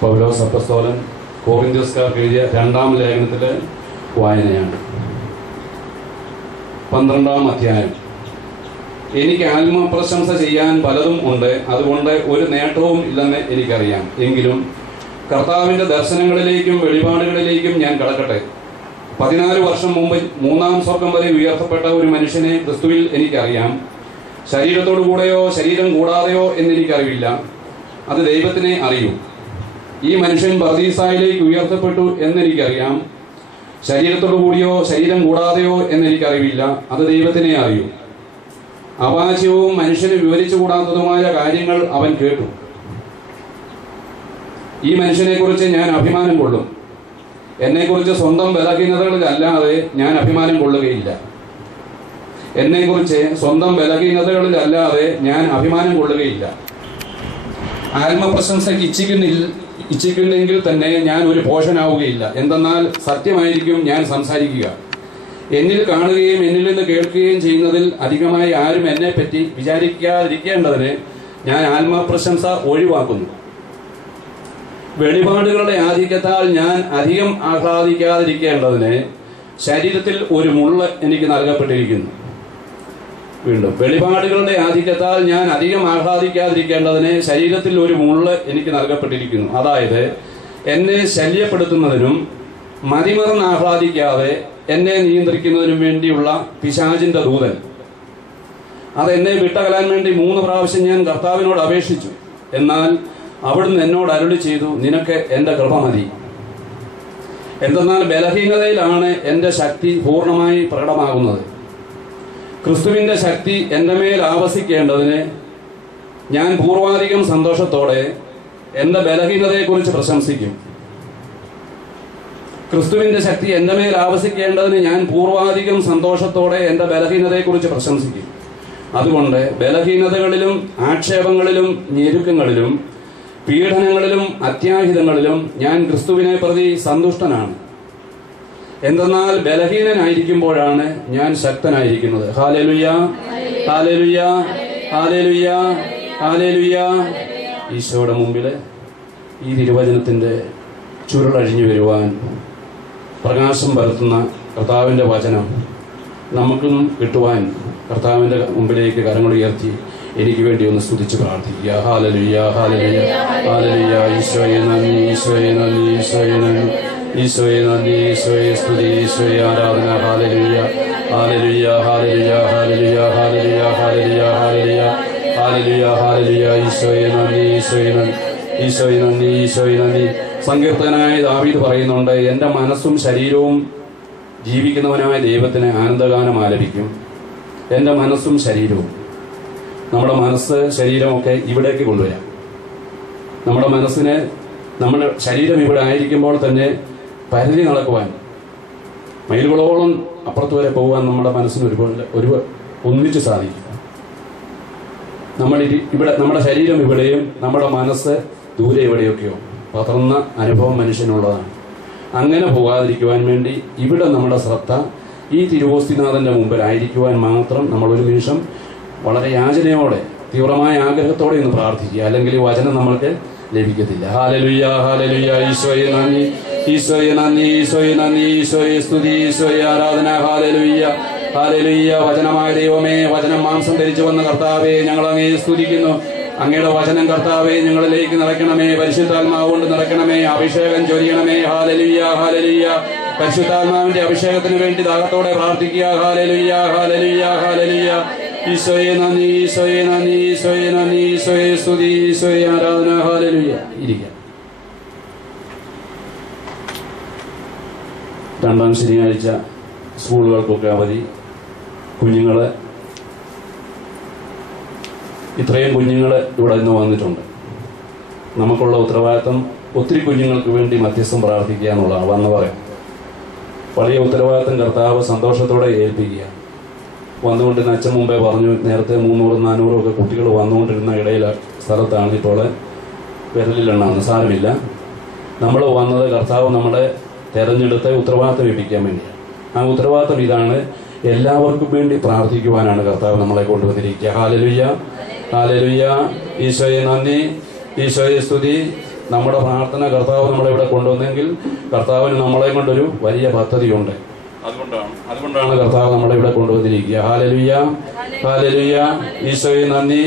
പൗലോസ് അപ്പോസ്തലൻ കൊറിന്ത്യസ്കാർക്ക് എഴുതിയ 2-ാം ലേഖനത്തിലെ വായനയാണ്. 12-ാം അധ്യായം. എനിക്ക് ആത്മപ്രശംസ ചെയ്യാൻ പലതും ഉണ്ട്, അതുകൊണ്ട് ഒരു നേട്ടവും ഇല്ലെന്ന് എനിക്കറിയാം. എങ്കിലും കർത്താവിൻ്റെ ദർശനങ്ങളിലേക്കും വെളിപാടുകളിലേക്കും ഞാൻ കടക്കട്ടെ. 14 വർഷം മുമ്പ് 3-ാം സ്വർഗം വരെ ഉയർത്തപ്പെട്ട ഒരു മനുഷ്യനെ ക്രിസ്തുവിൽ എനിക്കറിയാം. ശരീരത്തോടു കൂടെയോ ശരീരം കൂടാതെയോ എന്നെനിക്കറിവില്ല, അത് ദൈവത്തിനെ അറിയൂ. ഈ മനുഷ്യൻ പർദീസായിലേക്ക് ഉയർത്തപ്പെട്ടു എന്നെനിക്കറിയാം. ശരീരത്തോടു കൂടിയോ ശരീരം കൂടാതെയോ എന്നെനിക്കറിവില്ല, അത് ദൈവത്തിനെ അറിയൂ. അവാച്യവും മനുഷ്യന് വിവരിച്ചുകൂടാത്തതുമായ കാര്യങ്ങൾ അവൻ കേട്ടു. ഈ മനുഷ്യനെക്കുറിച്ച് ഞാൻ അഭിമാനം കൊള്ളും. എന്നെക്കുറിച്ച് സ്വന്തം ബലഹീനതകളിലല്ലാതെ ഞാൻ അഭിമാനം കൊള്ളുകയില്ല. എന്നെക്കുറിച്ച് സ്വന്തം ബലഹീനതകളിലല്ലാതെ ഞാൻ അഭിമാനം കൊള്ളുകയില്ല. ആത്മപ്രശംസയ്ക്ക് ഇച്ഛിക്കുന്നെങ്കിൽ തന്നെ ഞാൻ ഒരു ഭോഷനാവുകയില്ല. എന്തെന്നാൽ സത്യമായിരിക്കും ഞാൻ സംസാരിക്കുക. എന്നിൽ കാണുകയും എന്നിൽ നിന്ന് കേൾക്കുകയും ചെയ്യുന്നതിൽ അധികമായി ആരും എന്നെപ്പറ്റി വിചാരിക്കാതിരിക്കേണ്ടതിന് ഞാൻ ആത്മപ്രശംസ ഒഴിവാക്കുന്നു. വെളിപാടുകളുടെ ആധിക്യത്താൽ ഞാൻ അധികം ആഹ്ലാദിക്കാതിരിക്കേണ്ടതിന് ശരീരത്തിൽ ഒരു മുള്ള് എനിക്ക് നൽകപ്പെട്ടിരിക്കുന്നു. വീണ്ടും, വെളിപാടുകളുടെ ആധിക്യത്താൽ ഞാൻ അധികം ആഹ്ലാദിക്കാതിരിക്കേണ്ടതിന് ശരീരത്തിൽ ഒരു മുള്ള് എനിക്ക് നൽകപ്പെട്ടിരിക്കുന്നു. അതായത്, എന്നെ ശല്യപ്പെടുത്തുന്നതിനും മതിമറന്ന് ആഹ്ലാദിക്കാതെ എന്നെ നിയന്ത്രിക്കുന്നതിനും വേണ്ടിയുള്ള പിശാചിന്റെ ദൂതൻ. അതെന്നെ വിട്ടകലാൻ വേണ്ടി 3 പ്രാവശ്യം ഞാൻ കർത്താവിനോട് അപേക്ഷിച്ചു. എന്നാൽ അവിടുന്ന് എന്നോട് അരുളി ചെയ്തു, നിനക്ക് എൻ്റെ കൃപ മതി. എന്തെന്നാൽ ബലഹീനതയിലാണ് എൻ്റെ ശക്തി പൂർണ്ണമായി പ്രകടമാകുന്നത്. ക്രിസ്തുവിൻ്റെ ശക്തി എൻ്റെ മേൽ ആവസിക്കേണ്ടതിന് ഞാൻ പൂർവാധികം സന്തോഷത്തോടെ എൻ്റെ ബലഹീനതയെക്കുറിച്ച് പ്രശംസിക്കും. ക്രിസ്തുവിൻ്റെ ശക്തി എൻ്റെ മേൽ ആവസിക്കേണ്ടതിന് ഞാൻ പൂർവാധികം സന്തോഷത്തോടെ എൻ്റെ ബലഹീനതയെക്കുറിച്ച് പ്രശംസിക്കും. അതുകൊണ്ട് ബലഹീനതകളിലും ആക്ഷേപങ്ങളിലും ഞെരുക്കങ്ങളിലും പീഡനങ്ങളിലും അത്യാഹിതങ്ങളിലും ഞാൻ ക്രിസ്തുവിനെ പ്രതി സന്തുഷ്ടനാണ്. എന്തെന്നാൽ ബലഹീനനായിരിക്കുമ്പോഴാണ് ഞാൻ ശക്തനായിരിക്കുന്നത്. Hallelujah, hallelujah, hallelujah, hallelujah. ഈശോയുടെ മുമ്പിൽ ഈ തിരുവചനത്തിൻ്റെ ചുരുളഴിഞ്ഞു വരുവാൻ പ്രകാശം പരത്തുന്ന കർത്താവിൻ്റെ വചനം നമുക്കും കിട്ടുവാൻ കർത്താവിൻ്റെ മുമ്പിലേക്ക് കരങ്ങൾ ഉയർത്തി എനിക്ക് വേണ്ടി ഒന്ന് സ്തുതിച്ച് പ്രാർത്ഥിക്കുക. Hallelujah, hallelujah, hallelujah. ഈശോയെ നന്ദി, ഈശോയെ നന്ദി, ഈശോയെ നന്ദി, ഈശോയെ നന്ദി, ഈശോയെ സ്തുതി, ഈശോയെ ആരാധന. Hallelujah, hallelujah, hallelujah, hallelujah, hallelujah, hallelujah, hallelujah, hallelujah, hallelujah. ഈശോയെ നന്ദി, ഈശോയെ നന്ദി, ഈശോയെ നന്ദി, ഈശോയെ നന്ദി. സങ്കീർത്തനായ ദാവീദ് പറയുന്നുണ്ട്, എൻ്റെ മനസ്സും ശരീരവും ജീവിക്കുന്നവനായ ദൈവത്തിന് ആനന്ദഗാനം ആലപിക്കും. എൻ്റെ മനസ്സും ശരീരവും, നമ്മുടെ മനസ്സ് ശരീരമൊക്കെ ഇവിടേക്ക് കൊണ്ടുവരാം. നമ്മുടെ മനസ്സിനെ, നമ്മുടെ ശരീരം ഇവിടെ ആയിരിക്കുമ്പോൾ തന്നെ പരിധി നടക്കുവാൻ, മൈലുകളോളം അപ്പുറത്ത് വരെ പോകുവാൻ നമ്മുടെ മനസ്സിന് ഒരു ഒന്നിച്ച് സാധിക്കും. ഇവിടെ നമ്മുടെ ശരീരം ഇവിടെയും നമ്മുടെ മനസ്സ് ദൂരെ എവിടെയൊക്കെയോ പകർന്ന അനുഭവം മനുഷ്യനുള്ളതാണ്. അങ്ങനെ പോകാതിരിക്കുവാൻ വേണ്ടി ഇവിടെ നമ്മുടെ ശ്രദ്ധ ഈ തിരുവോസ്തിനാഥന്റെ മുമ്പിലായിരിക്കുവാൻ മാത്രം നമ്മൾ ഒരു നിമിഷം വളരെ യാചനയോടെ തീവ്രമായ ആഗ്രഹത്തോടെ ഒന്ന് പ്രാർത്ഥിക്കുക. അല്ലെങ്കിൽ ഈ വചനം നമ്മൾക്ക് ലഭിക്കത്തില്ല. Hallelujah, hallelujah. ഈശോയെ നന്ദി, ഈശോയെ നന്ദി, ഈശോയെ നന്ദി, ഈശോയെ സ്തുതി, ഈശോയെ ആരാധന. Hallelujah, hallelujah. വചനമായ ദൈവമേ, വചനം മാംസം ധരിച്ചു വന്ന കർത്താവേ, ഞങ്ങൾ അങ്ങയെ സ്തുതിക്കുന്നു. അങ്ങയുടെ വചനം കർത്താവേ ഞങ്ങളിലേക്ക് നിറയ്ക്കണമേ. പരിശുദ്ധാത്മാവ് കൊണ്ട് നിറയ്ക്കണമേ. അഭിഷേകം ചൊരിയണമേ. Hallelujah, hallelujah. പരിശുദ്ധാത്മാവിന്റെ അഭിഷേകത്തിന് വേണ്ടി ദാഹത്തോടെ പ്രാർത്ഥിക്കുക. Hallelujah, hallelujah, hallelujah. ഈശോയെ നന്ദി, ഈശോയെ നന്ദി, ഈശോയെ നന്ദി, ഈശോയെ സ്തുതി, ഈശോയെ ആരാധന. ഹല്ലേലൂയ. ഇരിക്കാം. 2-ാം ശനിയാഴ്ച സ്കൂളുകൾക്കൊക്കെ അവധി. കുഞ്ഞുങ്ങള്, ഇത്രയും കുഞ്ഞുങ്ങൾ ഇവിടെ ഇന്ന് വന്നിട്ടുണ്ട്. നമുക്കുള്ള ഉത്തരവാദിത്വം ഒത്തിരി കുഞ്ഞുങ്ങൾക്ക് വേണ്ടി മധ്യസ്ഥം പ്രാർത്ഥിക്കുക എന്നുള്ളതാണ്. വന്ന് പറയാം, വലിയ ഉത്തരവാദിത്വം കർത്താവ് സന്തോഷത്തോടെ ഏൽപ്പിക്കുക. വന്നുകൊണ്ടിരുന്ന അച്ഛൻ മുമ്പേ പറഞ്ഞു, നേരത്തെ 300-400 ഒക്കെ കുട്ടികൾ വന്നുകൊണ്ടിരുന്ന സ്ഥലത്താണ് ഇപ്പോൾ വിരലിലെണ്ണാന്ന്. സാരമില്ല, നമ്മൾ വന്നത് കർത്താവ് നമ്മളെ തെരഞ്ഞെടുത്ത് ഉത്തരവാദിത്വം ഏൽപ്പിക്കാൻ വേണ്ടിയാണ്. ആ ഉത്തരവാദിത്വം ഇതാണ്, എല്ലാവർക്കും വേണ്ടി പ്രാർത്ഥിക്കുവാനാണ് കർത്താവ് നമ്മളെ കൊണ്ടുവന്നിരിക്കുക. Hallelujah, hallelujah. ഈശോയെ നന്ദി, ഈശോയെ സ്തുതി, നമ്മുടെ പ്രാർത്ഥന കർത്താവ് നമ്മളെ ഇവിടെ കൊണ്ടുവന്നെങ്കിൽ കർത്താവിന് നമ്മളെ കൊണ്ടൊരു വലിയ പദ്ധതിയുണ്ട്. അതുകൊണ്ടാണ് കർത്താവ് നമ്മളെ ഇവിടെ കൊണ്ടുവന്നിരിക്കുക. Hallelujah, hallelujah. ഈശോയെ നന്ദി.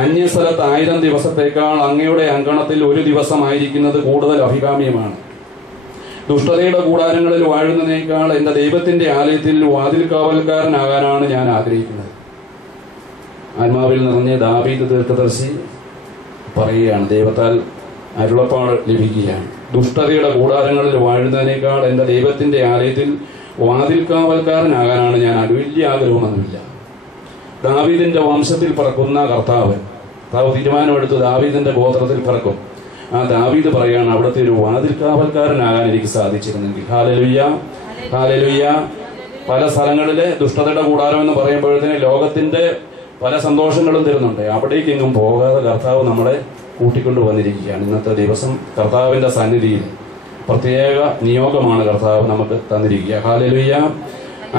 അന്യസ്ഥലത്ത് 1000 ദിവസത്തേക്കാൾ അങ്ങയുടെ അങ്കണത്തിൽ ഒരു ദിവസമായിരിക്കുന്നത് കൂടുതൽ അഭികാമ്യമാണ്. ദുഷ്ടതയുടെ കൂടാരങ്ങളിൽ വാഴുന്നതിനേക്കാൾ എന്റെ ദൈവത്തിന്റെ ആലയത്തിൽ വാതിൽ കാവൽക്കാരനാകാനാണ് ഞാൻ ആഗ്രഹിക്കുന്നത്. ആത്മാവിൽ നിറഞ്ഞ ദാവീദ് ദീർഘദർശി പറയുകയാണ്, ദൈവത്താൽ അരുളപ്പാട് ലഭിക്കുകയാണ്. ദുഷ്ടതയുടെ കൂടാരങ്ങളിൽ വാഴുന്നതിനേക്കാൾ എന്റെ ദൈവത്തിന്റെ ആലയത്തിൽ വാതിൽ കാവൽക്കാരനാകാനാണ് ഞാൻ വലിയ ആഗ്രഹമൊന്നുമില്ല. ദാവീദിന്റെ വംശത്തിൽ പിറക്കുന്ന കർത്താവ് തീരുമാനമെടുത്ത് ദാവീദിന്റെ ഗോത്രത്തിൽ പിറക്കും. ആ ദാവീദ് പറയാണ്, അവിടുത്തെ ഒരു വാതിൽ കാവൽക്കാരനാകാൻ എനിക്ക് സാധിച്ചിരുന്നെങ്കിൽ. Hallelujah, hallelujah. പല സ്ഥലങ്ങളിലെ ദുഷ്ടതയുടെ കൂടാരം എന്ന് പറയുമ്പോഴത്തേന് ലോകത്തിന്റെ പല സന്തോഷങ്ങളും തരുന്നുണ്ട്. അവിടേക്കെങ്ങും പോകാതെ കർത്താവ് നമ്മളെ കൂട്ടിക്കൊണ്ടു വന്നിരിക്കുകയാണ്. ഇന്നത്തെ ദിവസം കർത്താവിന്റെ സന്നിധിയിൽ പ്രത്യേക നിയോഗമാണ് കർത്താവ് നമുക്ക് തന്നിരിക്കുക. ഹല്ലേലൂയ.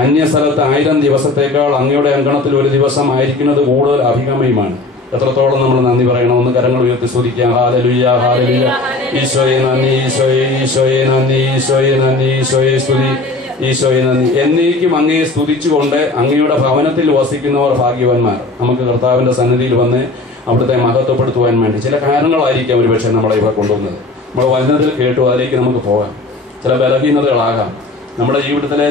അന്യസ്ഥലത്ത് 1000 ദിവസത്തേക്കാൾ അങ്ങയുടെ അങ്കണത്തിൽ ഒരു ദിവസം ആയിരിക്കുന്നത് കൂടുതൽ അഭികാമ്യമാണ്. എത്രത്തോളം നമ്മൾ നന്ദി പറയണമെന്ന് കരങ്ങൾ ഉയർത്തി സ്തുതിക്കാം. Hallelujah, hallelujah. ഈശോയെ നന്ദി, ഈശോയെ, ഈശോയെ നന്ദി, ഈശോയെ നന്ദി, ഈശോയെ സ്തുതി, ഈശോയെ നന്ദി. എന്നേക്കും അങ്ങയെ സ്തുതിച്ചുകൊണ്ട് അങ്ങയുടെ ഭവനത്തിൽ വസിക്കുന്നവർ ഭാഗ്യവാന്മാർ. നമുക്ക് കർത്താവിന്റെ സന്നിധിയിൽ വന്ന് അവിടുത്തെ മഹത്വപ്പെടുത്തുവാൻ വേണ്ടി ചില കാരണങ്ങളായിരിക്കാം ഒരുപക്ഷെ നമ്മളെ ഇവിടെ കൊണ്ടുവന്നത്. നമ്മൾ വചനത്തിൽ കേട്ടു, അതിലേക്ക് നമുക്ക് പോകാം. ചില ബലഹീനതകളാകാം. നമ്മുടെ ജീവിതത്തിലെ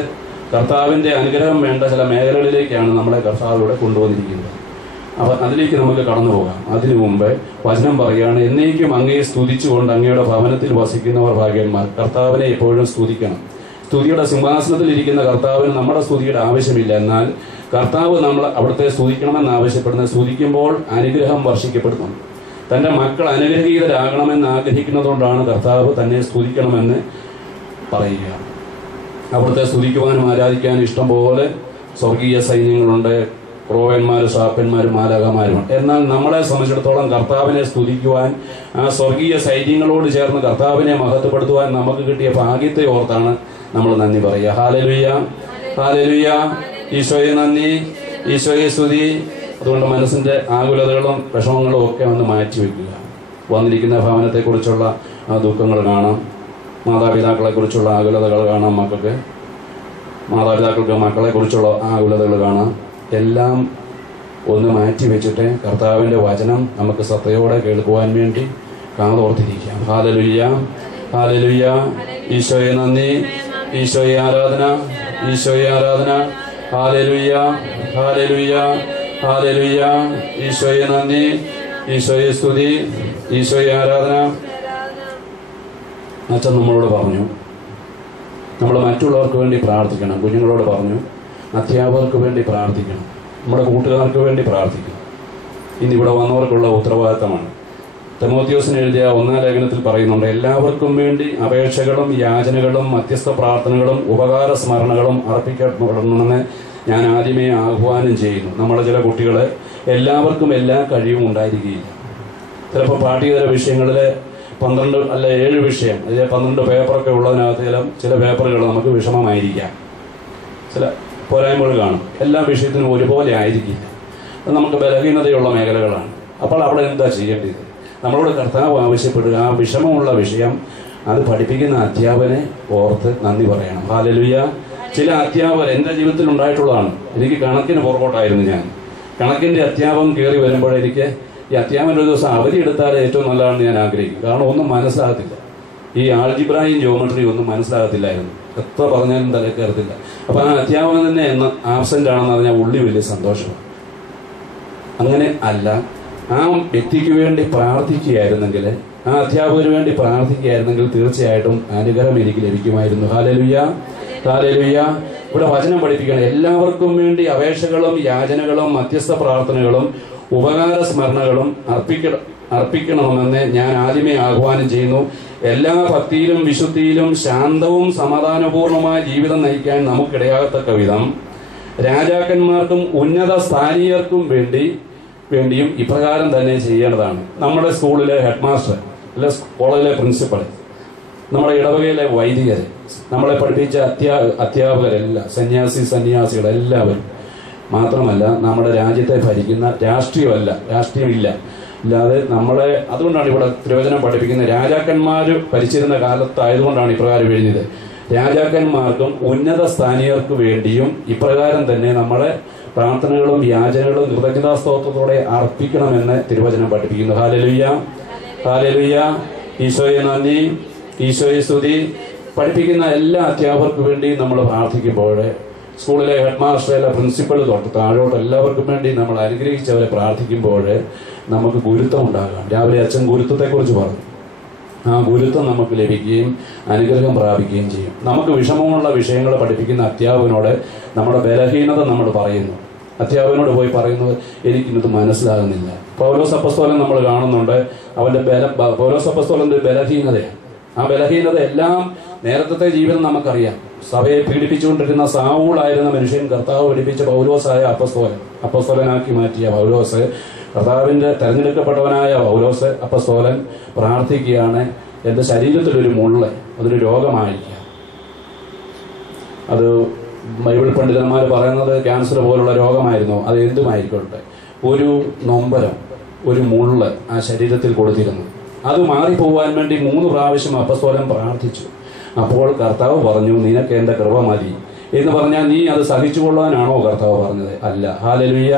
കർത്താവിന്റെ അനുഗ്രഹം വേണ്ട ചില മേഖലകളിലേക്കാണ് നമ്മളെ കർത്താവിലൂടെ കൊണ്ടുവന്നിരിക്കുന്നത്. അപ്പൊ അതിലേക്ക് നമുക്ക് കടന്നു പോകാം. അതിനു മുമ്പ് വചനം പറയുകയാണ്, എന്നേക്കും അങ്ങയെ സ്തുതിച്ചുകൊണ്ട് അങ്ങയുടെ ഭവനത്തിൽ വസിക്കുന്നവർ ഭാഗ്യന്മാർ. കർത്താവിനെ എപ്പോഴും സ്തുതിക്കണം. സ്തുതിയുടെ സിംഹാസനത്തിൽ ഇരിക്കുന്ന കർത്താവിന് നമ്മുടെ സ്തുതിയുടെ ആവശ്യമില്ല. എന്നാൽ കർത്താവ് നമ്മൾ അവിടുത്തെ സ്തുതിക്കണമെന്ന് ആവശ്യപ്പെടുന്നത്, സ്തുതിക്കുമ്പോൾ അനുഗ്രഹം വർഷിക്കപ്പെടുന്നു. തന്റെ മക്കൾ അനുഗ്രഹീതരാകണമെന്ന് ആഗ്രഹിക്കുന്നതുകൊണ്ടാണ് കർത്താവ് തന്നെ സ്തുതിക്കണമെന്ന് പറയുക. അവിടുത്തെ സ്തുതിക്കുവാനും ആരാധിക്കാനും ഇഷ്ടം പോലെ സ്വർഗീയ സൈന്യങ്ങളുണ്ട്. ക്രോവന്മാരും സാപ്പന്മാരും മാലാഖമാരുമാണ്. എന്നാൽ നമ്മളെ സംബന്ധിച്ചിടത്തോളം കർത്താവിനെ സ്തുതിക്കുവാൻ, ആ സ്വർഗീയ സൈന്യങ്ങളോട് ചേർന്ന് കർത്താവിനെ മഹത്വപ്പെടുത്തുവാൻ നമുക്ക് കിട്ടിയ ഭാഗ്യത്തെ ഓർത്താണ് നമ്മൾ നന്ദി പറയുക. Hallelujah, hallelujah. ഈശോയെ നന്ദി, ഈശോയെ സ്തുതി. അതുകൊണ്ട് മനസ്സിന്റെ ആകുലതകളും വിഷമങ്ങളും ഒക്കെ ഒന്ന് മാറ്റിവെക്കുക. വന്നിരിക്കുന്ന ഭവനത്തെക്കുറിച്ചുള്ള ആ ദുഃഖങ്ങൾ കാണാം, മാതാപിതാക്കളെക്കുറിച്ചുള്ള ആകുലതകൾ കാണാം, മാതാപിതാക്കൾക്ക് മക്കളെക്കുറിച്ചുള്ള ആകുലതകൾ കാണാം. എല്ലാം ഒന്ന് മാറ്റി വെച്ചിട്ട് കർത്താവിന്റെ വചനം നമുക്ക് സത്യയോടെ കേൾക്കുവാൻ വേണ്ടി കാതോർത്തിരിക്കാം. Hallelujah, hallelujah. ഈശോയെ നന്ദി, ഈശോയെ ആരാധന, ഈശോയെ ആരാധന. Hallelujah, hallelujah, hallelujah. ഈശോയെ നന്ദി, ഈശോയെ സ്തുതി, ഈശോയെ ആരാധന. അച്ഛൻ നമ്മളോട് പറഞ്ഞു നമ്മൾ മറ്റുള്ളവർക്ക് വേണ്ടി പ്രാർത്ഥിക്കണം. കുഞ്ഞുങ്ങളോട് പറഞ്ഞു അധ്യാപകർക്ക് വേണ്ടി പ്രാർത്ഥിക്കണം, നമ്മുടെ കൂട്ടുകാർക്ക് വേണ്ടി പ്രാർത്ഥിക്കണം. ഇന്നിവിടെ വന്നവർക്കുള്ള ഉത്തരവാദിത്തമാണ്. തിമോത്തിയോസിന് എഴുതിയ 1-ാം ലേഖനത്തിൽ പറയുന്നുണ്ട്, എല്ലാവർക്കും വേണ്ടി അപേക്ഷകളും യാചനകളും മധ്യസ്ഥ പ്രാർത്ഥനകളും ഉപകാര സ്മരണകളും അർപ്പിക്കപ്പെടണമെന്ന് ഞാൻ ആദ്യമേ ആഹ്വാനം ചെയ്യുന്നു. നമ്മുടെ ചില കുട്ടികളെ എല്ലാവർക്കും എല്ലാ കഴിവും ഉണ്ടായിരിക്കുകയില്ല. ചിലപ്പോൾ പാഠ്യേതര വിഷയങ്ങളിൽ 12 അല്ല 7 വിഷയം, അതിലെ 12 പേപ്പറൊക്കെ ഉള്ളതിനകത്ത് ചില പേപ്പറുകൾ നമുക്ക് വിഷമമായിരിക്കാം, ചില പോരായ്മകൾ കാണും. എല്ലാ വിഷയത്തിനും ഒരുപോലെ ആയിരിക്കില്ല. അത് നമുക്ക് ബലഹീനതയുള്ള മേഖലകളാണ്. അപ്പോൾ അവിടെ എന്താ ചെയ്യേണ്ടത്? നമ്മളോട് കർത്താവ് ആവശ്യപ്പെടുക, ആ വിഷമമുള്ള വിഷയം അത് പഠിപ്പിക്കുന്ന അധ്യാപകനെ ഓർത്ത് നന്ദി പറയണം. ഹല്ലേലൂയ. ചില അധ്യാപകർ എൻ്റെ ജീവിതത്തിൽ ഉണ്ടായിട്ടുള്ളതാണ്. എനിക്ക് കണക്കിന് പുറകോട്ടായിരുന്നു. ഞാൻ കണക്കിൻ്റെ അധ്യാപകം കയറി വരുമ്പോൾ എനിക്ക് ഈ അധ്യാപകൻ ഒരു ദിവസം അവധി എടുത്താൽ ഏറ്റവും നല്ലതാണെന്ന് ഞാൻ ആഗ്രഹിക്കും. കാരണം ഒന്നും മനസ്സിലാകത്തില്ല. ഈ ആൾജിബ്രയും ജിയോമെട്രിയും ഒന്നും മനസ്സിലാകത്തില്ലായിരുന്നു. എത്ര പറഞ്ഞാലും തലക്കയറത്തില്ല. അപ്പൊ ആ അധ്യാപകൻ തന്നെ ആബ്സെന്റ് ആണെന്ന് പറഞ്ഞാൽ ഉള്ളി വലിയ സന്തോഷമാണ്. അങ്ങനെ അല്ല, ആ വ്യക്തിക്ക് വേണ്ടി പ്രാർത്ഥിക്കുകയായിരുന്നെങ്കിൽ, ആ അധ്യാപകന് വേണ്ടി പ്രാർത്ഥിക്കുകയായിരുന്നെങ്കിൽ തീർച്ചയായിട്ടും അനുഗ്രഹം എനിക്ക് ലഭിക്കുമായിരുന്നു. Hallelujah, hallelujah. ഇവിടെ വചനം പഠിപ്പിക്കണം, എല്ലാവർക്കും വേണ്ടി അപേക്ഷകളും യാചനകളും മധ്യസ്ഥ പ്രാർത്ഥനകളും ഉപകാര സ്മരണകളും അർപ്പിക്കണമെന്ന് ഞാൻ ആദ്യമേ ആഹ്വാനം ചെയ്യുന്നു. എല്ലാ ഭക്തിയിലും വിശുദ്ധിയിലും ശാന്തവും സമാധാനപൂർണമായ ജീവിതം നയിക്കാൻ നമുക്കിടയാകത്തക്ക വിധം രാജാക്കന്മാർക്കും ഉന്നത സ്ഥാനീയർക്കും വേണ്ടിയും ഇപ്രകാരം തന്നെ ചെയ്യേണ്ടതാണ്. നമ്മുടെ സ്കൂളിലെ ഹെഡ് മാസ്റ്റർ, അല്ലെ കോളേജിലെ പ്രിൻസിപ്പൾ, നമ്മുടെ ഇടവകയിലെ വൈദികർ, നമ്മളെ പഠിപ്പിച്ച അധ്യാപകരെല്ലാം, സന്യാസികളെല്ലാവരും, മാത്രമല്ല നമ്മുടെ രാജ്യത്തെ ഭരിക്കുന്ന രാഷ്ട്രീയമില്ല, ഇല്ലാതെ നമ്മളെ, അതുകൊണ്ടാണ് ഇവിടെ തിരുവചനം പഠിപ്പിക്കുന്നത്. രാജാക്കന്മാർ ഭരിച്ചിരുന്ന കാലത്തായതുകൊണ്ടാണ് ഇപ്രകാരം എഴുതിയത്. രാജാക്കന്മാർക്കും ഉന്നത സ്ഥാനീയർക്ക് വേണ്ടിയും ഇപ്രകാരം തന്നെ നമ്മളെ പ്രാർത്ഥനകളും യാചനകളും കൃതജ്ഞതാസ്തോത്രത്തോടെ അർപ്പിക്കണമെന്ന് തിരുവചനം പഠിപ്പിക്കുന്നു. Hallelujah, hallelujah. ഈശോയെ നന്ദി, ഈശോയെ സ്തുതി. പഠിപ്പിക്കുന്ന എല്ലാ അധ്യാപകർക്ക് വേണ്ടി നമ്മൾ പ്രാർത്ഥിക്കുമ്പോൾ, സ്കൂളിലെ ഹെഡ് മാസ്റ്റർ, എല്ലാ പ്രിൻസിപ്പൾ തൊട്ട് താഴോട്ട് എല്ലാവർക്കും വേണ്ടി നമ്മൾ അനുഗ്രഹിച്ചവരെ പ്രാർത്ഥിക്കുമ്പോൾ നമുക്ക് ഗുരുത്വം ഉണ്ടാകാം. രാവിലെ അച്ഛൻ ഗുരുത്വത്തെക്കുറിച്ച് പറഞ്ഞു. ആ ഗുരുത്വം നമുക്ക് ലഭിക്കുകയും അനുഗ്രഹം പ്രാപിക്കുകയും ചെയ്യും. നമുക്ക് വിഷമമുള്ള വിഷയങ്ങൾ പഠിപ്പിക്കുന്ന അധ്യാപകനോട് നമ്മുടെ ബലഹീനത നമ്മൾ പറയുന്നു. അധ്യാപകനോട് പോയി പറയുന്നത് എനിക്കിന്നത് മനസ്സിലാകുന്നില്ല. പൗലോസ് അപ്പോസ്തലൻ നമ്മൾ കാണുന്നുണ്ട്. അവന്റെ പൗലോസ് അപ്പോസ്തലന്റെ ബലഹീനതയാണ്. ആ ബലഹീനത എല്ലാം നേരത്തെ ജീവിതം നമുക്കറിയാം. സഭയെ പീഡിപ്പിച്ചുകൊണ്ടിരുന്ന സാവൂളായിരുന്ന മനുഷ്യൻ കർത്താവ് പഠിപ്പിച്ച പൗലോസായ അപ്പോസ്തലനാക്കി മാറ്റിയ പൗലോസ്, കർത്താവിന്റെ തെരഞ്ഞെടുക്കപ്പെട്ടവനായ പൗലോസ് അപ്പോസ്തലൻ പ്രാർത്ഥിക്കുകയാണ്, എന്റെ ശരീരത്തിലൊരു മുള്ള, അതൊരു രോഗമായിരിക്കാം. അത് ബൈബിൾ പണ്ഡിതന്മാർ പറയുന്നത് ക്യാൻസർ പോലുള്ള രോഗമായിരുന്നു. അത് എന്തുമായിക്കോട്ടെ, ഒരു നൊമ്പരം, ഒരു മുള്ള ആ ശരീരത്തിൽ കൊടുത്തിരുന്നു. അത് മാറിപ്പോവാൻ വേണ്ടി 3 പ്രാവശ്യം അപ്പോസ്തലൻ പ്രാർത്ഥിച്ചു. അപ്പോൾ കർത്താവ് പറഞ്ഞു, നിനക്ക് എന്റെ കൃപ മതി എന്ന് പറഞ്ഞാൽ നീ അത് സഹിച്ചുകൊള്ളാനാണോ കർത്താവ് പറഞ്ഞത്? അല്ല. ഹല്ലേലൂയ.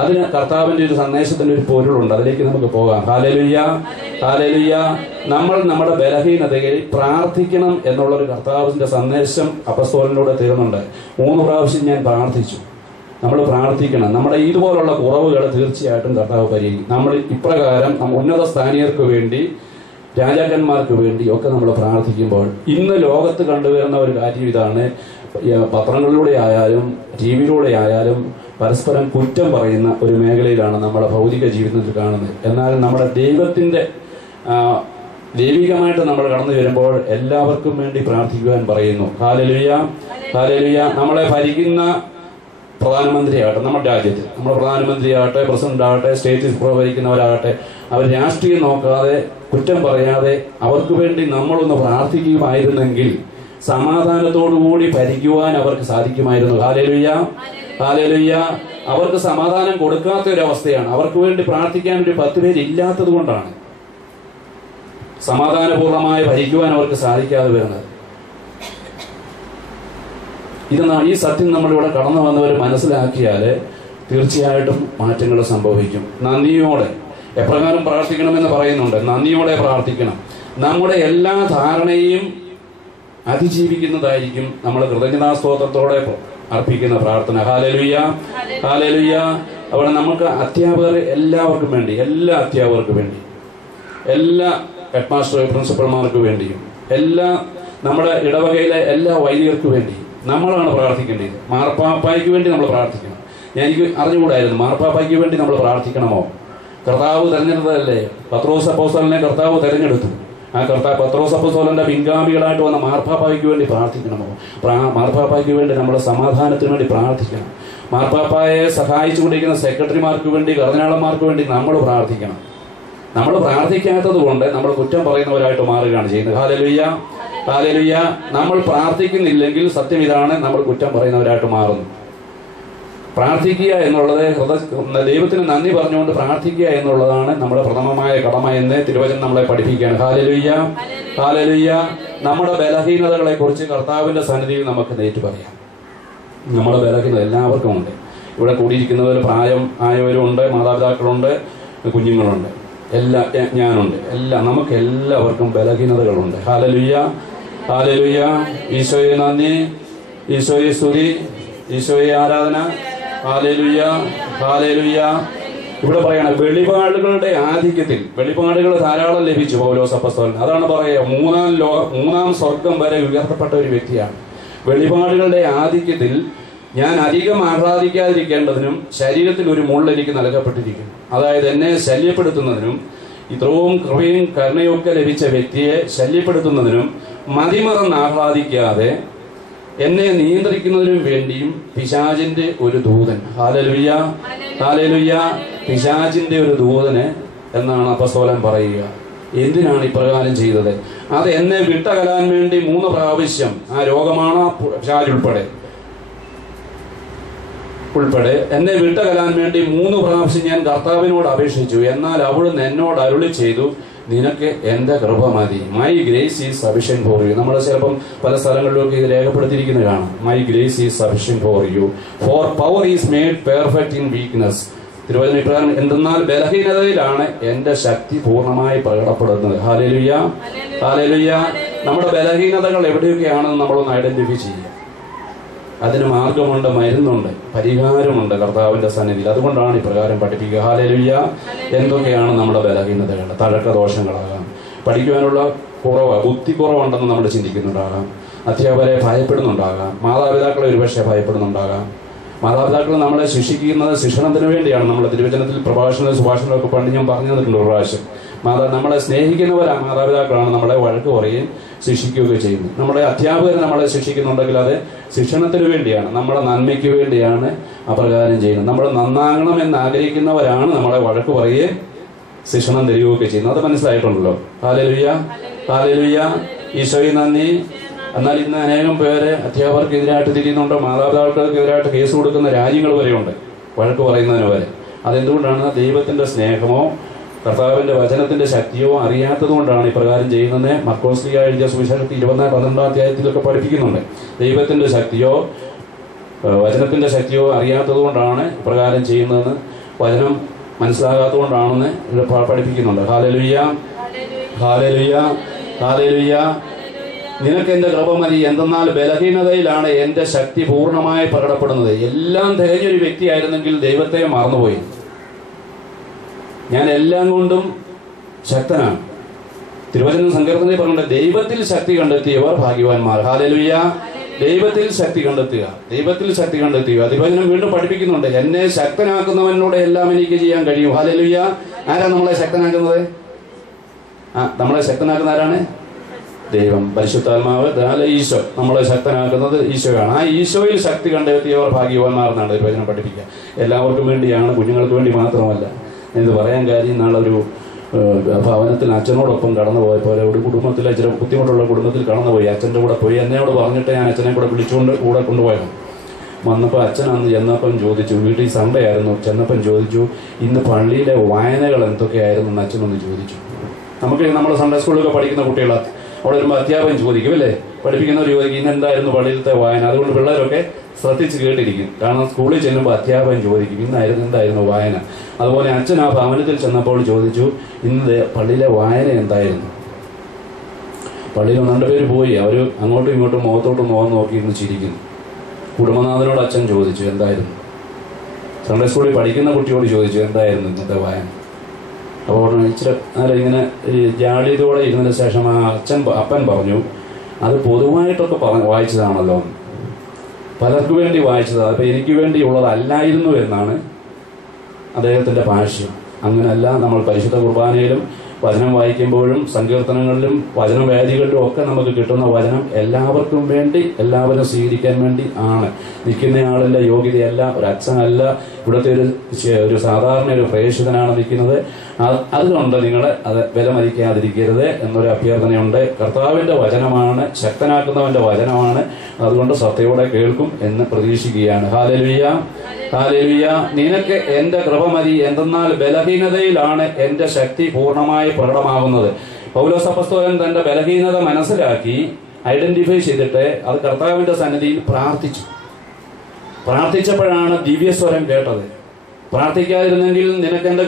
അതിന് കർത്താവിന്റെ ഒരു സന്ദേശത്തിന്റെ ഒരു പൊരുളുണ്ട്. അതിലേക്ക് നമുക്ക് പോകാം. Hallelujah, hallelujah. നമ്മൾ നമ്മുടെ ബലഹീനതയിൽ പ്രാർത്ഥിക്കണം എന്നുള്ളൊരു കർത്താവിന്റെ സന്ദേശം അപ്പോസ്തലനിലൂടെ തരുന്നുണ്ട്. 3 പ്രാവശ്യം ഞാൻ പ്രാർത്ഥിച്ചു. നമ്മൾ പ്രാർത്ഥിക്കണം. നമ്മുടെ ഇതുപോലുള്ള കുറവുകൾ തീർച്ചയായിട്ടും കർത്താവ് പരിഹരിക്കും. നമ്മൾ ഇപ്രകാരം ഉന്നത സ്ഥാനീയർക്ക് വേണ്ടി, രാജാക്കന്മാർക്ക് വേണ്ടി ഒക്കെ നമ്മൾ പ്രാർത്ഥിക്കുമ്പോൾ, ഇന്ന് ലോകത്ത് കണ്ടുവരുന്ന ഒരു കാര്യം ഇതാണ്. പത്രങ്ങളിലൂടെ ആയാലും ടിവിയിലൂടെ ആയാലും പരസ്പരം കുറ്റം പറയുന്ന ഒരു മേഖലയിലാണ് നമ്മുടെ ഭൗതിക ജീവിതത്തിൽ കാണുന്നത്. എന്നാൽ നമ്മുടെ ദൈവികമായിട്ട് നമ്മൾ കടന്നു വരുമ്പോൾ എല്ലാവർക്കും വേണ്ടി പ്രാർത്ഥിക്കുവാൻ പറയുന്നു. Hallelujah, hallelujah. നമ്മളെ ഭരിക്കുന്ന പ്രധാനമന്ത്രിയാകട്ടെ, നമ്മുടെ രാജ്യത്ത് നമ്മുടെ പ്രധാനമന്ത്രിയാകട്ടെ, പ്രസിഡന്റ് ആകട്ടെ, സ്റ്റേറ്റിൽ ഭരിക്കുന്നവരാകട്ടെ, അവർ രാഷ്ട്രീയം നോക്കാതെ, കുറ്റം പറയാതെ അവർക്ക് വേണ്ടി നമ്മളൊന്ന് പ്രാർത്ഥിക്കുമായിരുന്നെങ്കിൽ സമാധാനത്തോടുകൂടി ഭരിക്കുവാൻ അവർക്ക് സാധിക്കുമായിരുന്നു. Hallelujah, hallelujah. അവർക്ക് സമാധാനം കൊടുക്കാത്ത ഒരു അവസ്ഥയാണ്. അവർക്ക് വേണ്ടി പ്രാർത്ഥിക്കാൻ ഒരു 10 പേര് ഇല്ലാത്തത് കൊണ്ടാണ് സമാധാനപൂർണമായി ഭരിക്കുവാൻ അവർക്ക് സാധിക്കാതെ വരുന്നത്. ഈ സത്യം നമ്മളിവിടെ കടന്നു വന്നവർ മനസ്സിലാക്കിയാൽ തീർച്ചയായിട്ടും മാറ്റങ്ങൾ സംഭവിക്കും. നന്ദിയോടെ എപ്രകാരം പ്രാർത്ഥിക്കണമെന്ന് പറയുന്നുണ്ട്. നന്ദിയോടെ പ്രാർത്ഥിക്കണം. നമ്മുടെ എല്ലാ ധാരണയും അതിജീവിക്കുന്നതായിരിക്കും നമ്മൾ കൃതജ്ഞതാസ്തോത്രത്തോടെ അർപ്പിക്കുന്ന പ്രാർത്ഥന. Hallelujah, hallelujah. അവിടെ നമുക്ക് അധ്യാപകർ എല്ലാവർക്കും വേണ്ടി, എല്ലാ അധ്യാപകർക്ക് വേണ്ടി, എല്ലാ ഹെഡ് മാസ്റ്റർ പ്രിൻസിപ്പൽമാർക്ക് വേണ്ടിയും, എല്ലാ നമ്മുടെ ഇടവകയിലെ എല്ലാ വൈദികർക്ക് വേണ്ടിയും നമ്മളാണ് പ്രാർത്ഥിക്കേണ്ടത്. മാർപ്പാപ്പായ്ക്ക് വേണ്ടി നമ്മൾ പ്രാർത്ഥിക്കണം. എനിക്ക് അറിഞ്ഞുകൂടായിരുന്നു മാർപ്പാപ്പായ്ക്ക് വേണ്ടി നമ്മൾ പ്രാർത്ഥിക്കണമോ. കർത്താവ് തെരഞ്ഞെടുത്തതല്ലേ. പത്രോസ് അപ്പോസ്തലനെ കർത്താവ് തെരഞ്ഞെടുത്തു. ആ പത്രോസ് അപ്പോസ്തലന്റെ പിൻഗാമികളായിട്ട് വന്ന മാർപ്പാപ്പായ്ക്ക് വേണ്ടി പ്രാർത്ഥിക്കണമോ. മാർപ്പാപ്പായ്ക്ക് വേണ്ടി നമ്മുടെ സമാധാനത്തിന് വേണ്ടി പ്രാർത്ഥിക്കണം. മാർപ്പാപ്പായെ സഹായിച്ചുകൊണ്ടിരിക്കുന്ന സെക്രട്ടറിമാർക്ക് വേണ്ടി, കർദിനാളന്മാർക്ക് വേണ്ടി നമ്മൾ പ്രാർത്ഥിക്കണം. നമ്മൾ പ്രാർത്ഥിക്കാത്തത് കൊണ്ട് നമ്മൾ കുറ്റം പറയുന്നവരായിട്ട് മാറുകയാണ് ചെയ്യുന്നത്. Hallelujah, hallelujah. നമ്മൾ പ്രാർത്ഥിക്കുന്നില്ലെങ്കിൽ സത്യം ഇതാണ്, നമ്മൾ കുറ്റം പറയുന്നവരായിട്ട് മാറുന്നു. പ്രാർത്ഥിക്കുക എന്നുള്ളത് ദൈവത്തിന് നന്ദി പറഞ്ഞുകൊണ്ട് പ്രാർത്ഥിക്കുക എന്നുള്ളതാണ് നമ്മുടെ പ്രഥമമായ കടമ എന്ന് തിരുവചനം നമ്മളെ പഠിപ്പിക്കുകയാണ്. Hallelujah, hallelujah. നമ്മുടെ ബലഹീനതകളെ കുറിച്ച് കർത്താവിന്റെ സന്നിധിയിൽ നമുക്ക് നേരിട്ട് പറയാം. നമ്മുടെ ബലഹീനത എല്ലാവർക്കും ഉണ്ട്. ഇവിടെ കൂടിയിരിക്കുന്നവർ പ്രായം ആയവരും ഉണ്ട്, മാതാപിതാക്കളുണ്ട്, കുഞ്ഞുങ്ങളുണ്ട്, ഞാനുണ്ട്. നമുക്ക് എല്ലാവർക്കും ബലഹീനതകളുണ്ട്. Hallelujah, hallelujah. ഈശോയെ നന്ദി, ഈശോയെ സ്തുതി, ഈശോയെ ആരാധന. Hallelujah, hallelujah. ഇവിടെ പറയണം, വെളിപാടുകളുടെ ആധിക്യത്തിൽ വെളിപാടുകൾ ധാരാളം ലഭിച്ചു പൗലോസ് അപ്പോസ്തലൻ. അതാണ് പറയുക, മൂന്നാം സ്വർഗം വരെ ഉയർത്തപ്പെട്ട ഒരു വ്യക്തിയാണ്. വെളിപാടുകളുടെ ആധിക്യത്തിൽ ഞാൻ അധികം ആഹ്ലാദിക്കാതിരിക്കേണ്ടതിനും ശരീരത്തിൽ ഒരു മുള്ള എനിക്ക് നൽകപ്പെട്ടിരിക്കുന്നു. അതായത് എന്നെ ശല്യപ്പെടുത്തുന്നതിനും, ഇത്രയും കൃപയും കരുണയൊക്കെ ലഭിച്ച വ്യക്തിയെ ശല്യപ്പെടുത്തുന്നതിനും മതിമറന്ന് ആഹ്ലാദിക്കാതെ എന്നെ നിയന്ത്രിക്കുന്നതിനും വേണ്ടിയും പിശാചിന്റെ ഒരു ദൂതൻ. Hallelujah, hallelujah. പിശാചിന്റെ ഒരു ദൂതന് എന്നാണ് അപ്പോസ്തലൻ പറയുക. എന്തിനാണ് ഇപ്രകാരം ചെയ്തത്? അത് എന്നെ വിട്ടകലാൻ വേണ്ടി 3 പ്രാവശ്യം, ആ രോഗമാണ് പിശാച് ഉൾപ്പെടെ, ഉൾപ്പെടെ എന്നെ വിട്ടകലാൻ വേണ്ടി 3 പ്രാവശ്യം ഞാൻ കർത്താവിനോട് അപേക്ഷിച്ചു. എന്നാൽ അവിടുന്ന് എന്നോട് അരുളി ചെയ്തു, നിനക്ക് എന്റെ കൃപ മതി. My grace is sufficient for you. നമ്മൾ ചിലപ്പം പല സ്ഥലങ്ങളിലൊക്കെ ഇത് രേഖപ്പെടുത്തിയിരിക്കുന്നത് കാണാം. My grace is sufficient for you, for power is made perfect in weakness. തിരുവചനം ഇപ്രകാരം, എന്തെന്നാൽ ബലഹീനതയിലാണ് എന്റെ ശക്തി പൂർണ്ണമായി പ്രകടപ്പെടുന്നത്. Hallelujah, hallelujah. നമ്മുടെ ബലഹീനതകൾ എവിടെയൊക്കെയാണെന്ന് നമ്മളൊന്ന് ഐഡന്റിഫൈ ചെയ്യുക. അതിന് മാർഗമുണ്ട്, മരുന്നുണ്ട്, പരിഹാരമുണ്ട് കർത്താവിന്റെ സന്നിധിയിൽ. അതുകൊണ്ടാണ് ഇപ്രകാരം പഠിപ്പിക്കുക. ഹല്ലേലൂയ. എന്തൊക്കെയാണ് നമ്മുടെ ബലഹീനതകൾ? തഴക്കദോഷങ്ങളാകാം, പഠിക്കുവാനുള്ള ബുദ്ധിക്കുറവുണ്ടെന്ന് നമ്മൾ ചിന്തിക്കുന്നുണ്ടാകാം, അധ്യാപകരെ ഭയപ്പെടുന്നുണ്ടാകാം, മാതാപിതാക്കളെ ഒരുപക്ഷെ ഭയപ്പെടുന്നുണ്ടാകാം. മാതാപിതാക്കൾ നമ്മളെ ശിക്ഷിക്കുന്നത് ശിക്ഷണത്തിന് വേണ്ടിയാണ്. നമ്മുടെ തിരുവചനത്തിൽ സുഭാഷണമൊക്കെ പണ്ട് ഞാൻ പറഞ്ഞു തന്നിട്ടുണ്ട് ഒരു പ്രാവശ്യം. നമ്മളെ സ്നേഹിക്കുന്നവരാ മാതാപിതാക്കളാണ് നമ്മളെ വഴക്ക് പറയുകയും ശിക്ഷിക്കുകയൊക്കെ ചെയ്യുന്നത്. നമ്മുടെ അധ്യാപകർ നമ്മളെ ശിക്ഷിക്കുന്നുണ്ടെങ്കിൽ അത് ശിക്ഷണത്തിന് വേണ്ടിയാണ്, നമ്മുടെ നന്മയ്ക്ക് വേണ്ടിയാണ് അപ്രകാരം ചെയ്യുന്നത്. നമ്മൾ നന്നാകണം എന്ന് ആഗ്രഹിക്കുന്നവരാണ് നമ്മളെ വഴക്ക് പറയുകയും ശിക്ഷണം തരികയൊക്കെ ചെയ്യുന്നത്. അത് മനസ്സിലായിട്ടുണ്ടല്ലോ. Hallelujah, hallelujah. ഈശോയെ നന്ദി. എന്നാൽ ഇന്ന് അനേകം പേര് അധ്യാപകർക്കെതിരായിട്ട് തിരിയുന്നുണ്ട്, മാതാപിതാക്കൾക്കെതിരായിട്ട് കേസ് കൊടുക്കുന്ന രാജ്യങ്ങൾ വരെയുണ്ട്, വഴക്ക് പറയുന്നതിന് വരെ. അതെന്തുകൊണ്ടാണ്? ദൈവത്തിന്റെ സ്നേഹമോ കർത്താവിന്റെ വചനത്തിന്റെ ശക്തിയോ അറിയാത്തത് കൊണ്ടാണ് ഇപ്രകാരം ചെയ്യുന്നത്. മർക്കോസ് എഴുതിയ സുവിശേഷത്തിൽ 12 അധ്യായത്തിലൊക്കെ പഠിപ്പിക്കുന്നുണ്ട്. ദൈവത്തിന്റെ ശക്തിയോ വചനത്തിന്റെ ശക്തിയോ അറിയാത്തത് കൊണ്ടാണ് ഇപ്രകാരം ചെയ്യുന്നതെന്ന്, വചനം മനസ്സിലാകാത്തത് കൊണ്ടാണെന്ന് പഠിപ്പിക്കുന്നുണ്ട്. Hallelujah, hallelujah, hallelujah. നിനക്ക് എന്റെ കൃപ മതി, എന്തെന്നാൽ ബലഹീനതയിലാണ് എന്റെ ശക്തി പൂർണ്ണമായി പ്രകടപ്പെടുന്നത്. എല്ലാം തികഞ്ഞൊരു വ്യക്തിയായിരുന്നെങ്കിൽ ദൈവത്തെ മറന്നുപോയി. ഞാൻ എല്ലാം കൊണ്ടും ശക്തനാണ്. തിരുവചനം സങ്കീർത്തനത്തിൽ പറഞ്ഞിട്ടുണ്ട്, ദൈവത്തിൽ ശക്തി കണ്ടെത്തിയവർ ഭാഗ്യവാന്മാർ. ഹല്ലേലൂയ. ദൈവത്തിൽ ശക്തി കണ്ടെത്തുക, ദൈവത്തിൽ ശക്തി കണ്ടെത്തുക. തിരുവചനം വീണ്ടും പഠിപ്പിക്കുന്നുണ്ട്, എന്നെ ശക്തനാക്കുന്നവനോട് എല്ലാം എനിക്ക് ചെയ്യാൻ കഴിയും. ഹല്ലേലൂയ. ആരാ നമ്മളെ ശക്തനാക്കുന്നത്? നമ്മളെ ശക്തനാക്കുന്ന ആരാണ്? ദൈവം, പരിശുദ്ധാത്മാവ്, ഈശോ. നമ്മളെ ശക്തനാക്കുന്നത് ഈശോയാണ്. ആ ഈശോയിൽ ശക്തി കണ്ടെത്തിയവർ ഭാഗ്യവാന്മാർ എന്നാണ് തിരുവചനം പഠിപ്പിക്കുക. എല്ലാവർക്കും വേണ്ടിയാണ്, കുഞ്ഞുങ്ങൾക്ക് വേണ്ടി മാത്രമല്ല. ഇത് പറയാൻ കാര്യം, നാളൊരു ഭവനത്തിൽ അച്ഛനോടൊപ്പം കടന്നു പോയപ്പോൾ ഒരു കുടുംബത്തിൽ, ഇച്ചിരി ബുദ്ധിമുട്ടുള്ള കുടുംബത്തിൽ കടന്നുപോയി. അച്ഛൻ്റെ കൂടെ പോയി. എന്നോട് പറഞ്ഞിട്ട് ഞാൻ അച്ഛനെ കൂടെ വിളിച്ചുകൊണ്ട് കൂടെ കൊണ്ടുപോയത്. വന്നപ്പോൾ അച്ഛൻ അന്ന് ചെന്നപ്പം ചോദിച്ചു, വീട്ടിൽ സൺഡേ ആയിരുന്നു, ചെന്നപ്പം ചോദിച്ചു, ഇന്ന് പള്ളിയിലെ വായനകൾ എന്തൊക്കെയായിരുന്നു എന്ന് അച്ഛനൊന്ന് ചോദിച്ചു. നമുക്ക് നമ്മൾ സൺഡേ സ്കൂളിലൊക്കെ പഠിക്കുന്ന കുട്ടികളാണ്, അവിടെ വരുമ്പോൾ അധ്യാപകൻ ചോദിക്കും അല്ലേ, പഠിപ്പിക്കുന്നവർ ചോദിക്കും ഇന്ന് എന്തായിരുന്നു പള്ളിയിലത്തെ വായന. അതുകൊണ്ട് പിള്ളേരൊക്കെ ശ്രദ്ധിച്ച് കേട്ടിരിക്കും. കാരണം സ്കൂളിൽ ചെല്ലുമ്പോൾ അധ്യാപകൻ ചോദിക്കും എന്തായിരുന്നു വായന. അതുപോലെ അച്ഛൻ ആ ഭവനത്തിൽ ചെന്നപ്പോൾ ചോദിച്ചു, ഇന്ന് പള്ളിയിലെ വായന എന്തായിരുന്നു. പള്ളിയിൽ 2 പേര് പോയി, അവർ അങ്ങോട്ടും ഇങ്ങോട്ടും മുഖത്തോട്ടും മുഖം നോക്കിയിരുന്ന് ചിരിക്കുന്നു. കുടുംബനാഥനോട് അച്ഛൻ ചോദിച്ചു എന്തായിരുന്നു. സൺഡേ സ്കൂളിൽ പഠിക്കുന്ന കുട്ടിയോട് ചോദിച്ചു എന്തായിരുന്നു ഇന്നത്തെ വായന. അപ്പോൾ ഇച്ചിരി ഇങ്ങനെ ജാള്യതയോടെ ഇരുന്നതിന് ശേഷം ആ അപ്പൻ പറഞ്ഞു, അത് പൊതുവായിട്ടൊക്കെ വായിച്ചതാണല്ലോ, പലർക്കു വേണ്ടി വായിച്ചതാണ്, അപ്പൊ എനിക്ക് വേണ്ടിയുള്ളതല്ലായിരുന്നു എന്നാണ് അദ്ദേഹത്തിന്റെ ഭാഷ്യം. അങ്ങനല്ല, നമ്മൾ പരിശുദ്ധ കുർബാനയിലും വചനം വായിക്കുമ്പോഴും സങ്കീർത്തനങ്ങളിലും വചനവേദികളിലും ഒക്കെ നമുക്ക് കിട്ടുന്ന വചനം എല്ലാവർക്കും വേണ്ടി, എല്ലാവരും സ്വീകരിക്കാൻ വേണ്ടി ആണ്. നിൽക്കുന്നയാളിന്റെ യോഗ്യതയല്ല, ഒരു അച്ഛനല്ല, ഇവിടുത്തെ ഒരു സാധാരണ ഒരു പ്രേക്ഷിതനാണ് നിൽക്കുന്നത്. അതുകൊണ്ട് നിങ്ങൾ അത് വിലമതിക്കാതിരിക്കരുത് എന്നൊരു അഭ്യർത്ഥനയുണ്ട്. കർത്താവിന്റെ വചനമാണ്, ശക്തനാക്കുന്നവന്റെ വചനമാണ്. അതുകൊണ്ട് സത്യയോടെ കേൾക്കും എന്ന് പ്രതീക്ഷിക്കുകയാണ്. Hallelujah, hallelujah. നിനക്ക് എന്റെ കൃപ മതി, എന്തെന്നാൽ ബലഹീനതയിലാണ് എന്റെ ശക്തി പൂർണ്ണമായി പ്രകടമാകുന്നത്. പൗലോസ് അപ്പോസ്തലൻ തന്റെ ബലഹീനത മനസ്സിലാക്കി ഐഡന്റിഫൈ ചെയ്തിട്ട് അത് കർത്താവിന്റെ സന്നിധിയിൽ പ്രാർത്ഥിച്ചപ്പോഴാണ് ദിവ്യസ്വരം കേട്ടത്. പ്രാർത്ഥിക്കാതിരുന്നെങ്കിൽ നിനക്ക് എന്റെ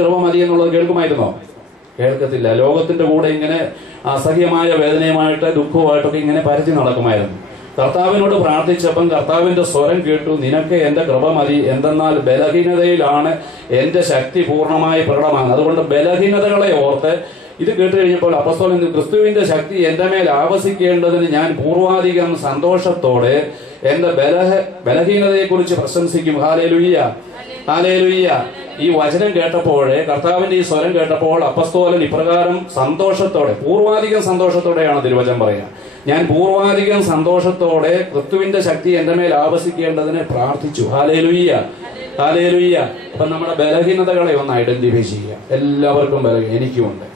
കൃപ മതി എന്നുള്ളത് കേൾക്കുമായിരുന്നോ? കേൾക്കത്തില്ല. ലോകത്തിന്റെ കൂടെ ഇങ്ങനെ അസഹ്യമായ വേദനയുമായിട്ട് ദുഃഖവുമായിട്ടൊക്കെ ഇങ്ങനെ പരത്തി നടക്കുമായിരുന്നു. കർത്താവിനോട് പ്രാർത്ഥിച്ചപ്പം കർത്താവിന്റെ സ്വരം കേട്ടു, നിനക്ക് എന്റെ കൃപ മതി, എന്തെന്നാൽ ബലഹീനതയിലാണ് എന്റെ ശക്തി പൂർണ്ണമായി പ്രകടമാകുന്നത്. അതുകൊണ്ട് ബലഹീനതകളെ ഓർത്ത് ഇത് കേട്ട് കഴിഞ്ഞപ്പോൾ അപ്പോസ്തലൻ, ക്രിസ്തുവിന്റെ ശക്തി എന്റെ മേൽ ആവസിക്കേണ്ടതിന് ഞാൻ പൂർവാധികം സന്തോഷത്തോടെ എന്റെ ബലഹീനതയെക്കുറിച്ച് പ്രശംസിക്കും. Hallelujah, hallelujah. ഈ വചനം കേട്ടപ്പോഴേ, കർത്താവിന്റെ ഈ സ്വരം കേട്ടപ്പോൾ അപ്പോസ്തലൻ ഇപ്രകാരം സന്തോഷത്തോടെ, പൂർവാധികം സന്തോഷത്തോടെയാണ് തിരുവചനം പറയുക, ഞാൻ പൂർവാധികം സന്തോഷത്തോടെ ക്രിസ്തുവിന്റെ ശക്തി എന്റെ മേൽ ആവസിക്കേണ്ടതിന് പ്രാർത്ഥിച്ചു. Hallelujah, hallelujah. അപ്പൊ നമ്മുടെ ബലഹീനതകളെ ഒന്ന് ഐഡന്റിഫൈ ചെയ്യുക. എല്ലാവർക്കും എനിക്കുമുണ്ട്.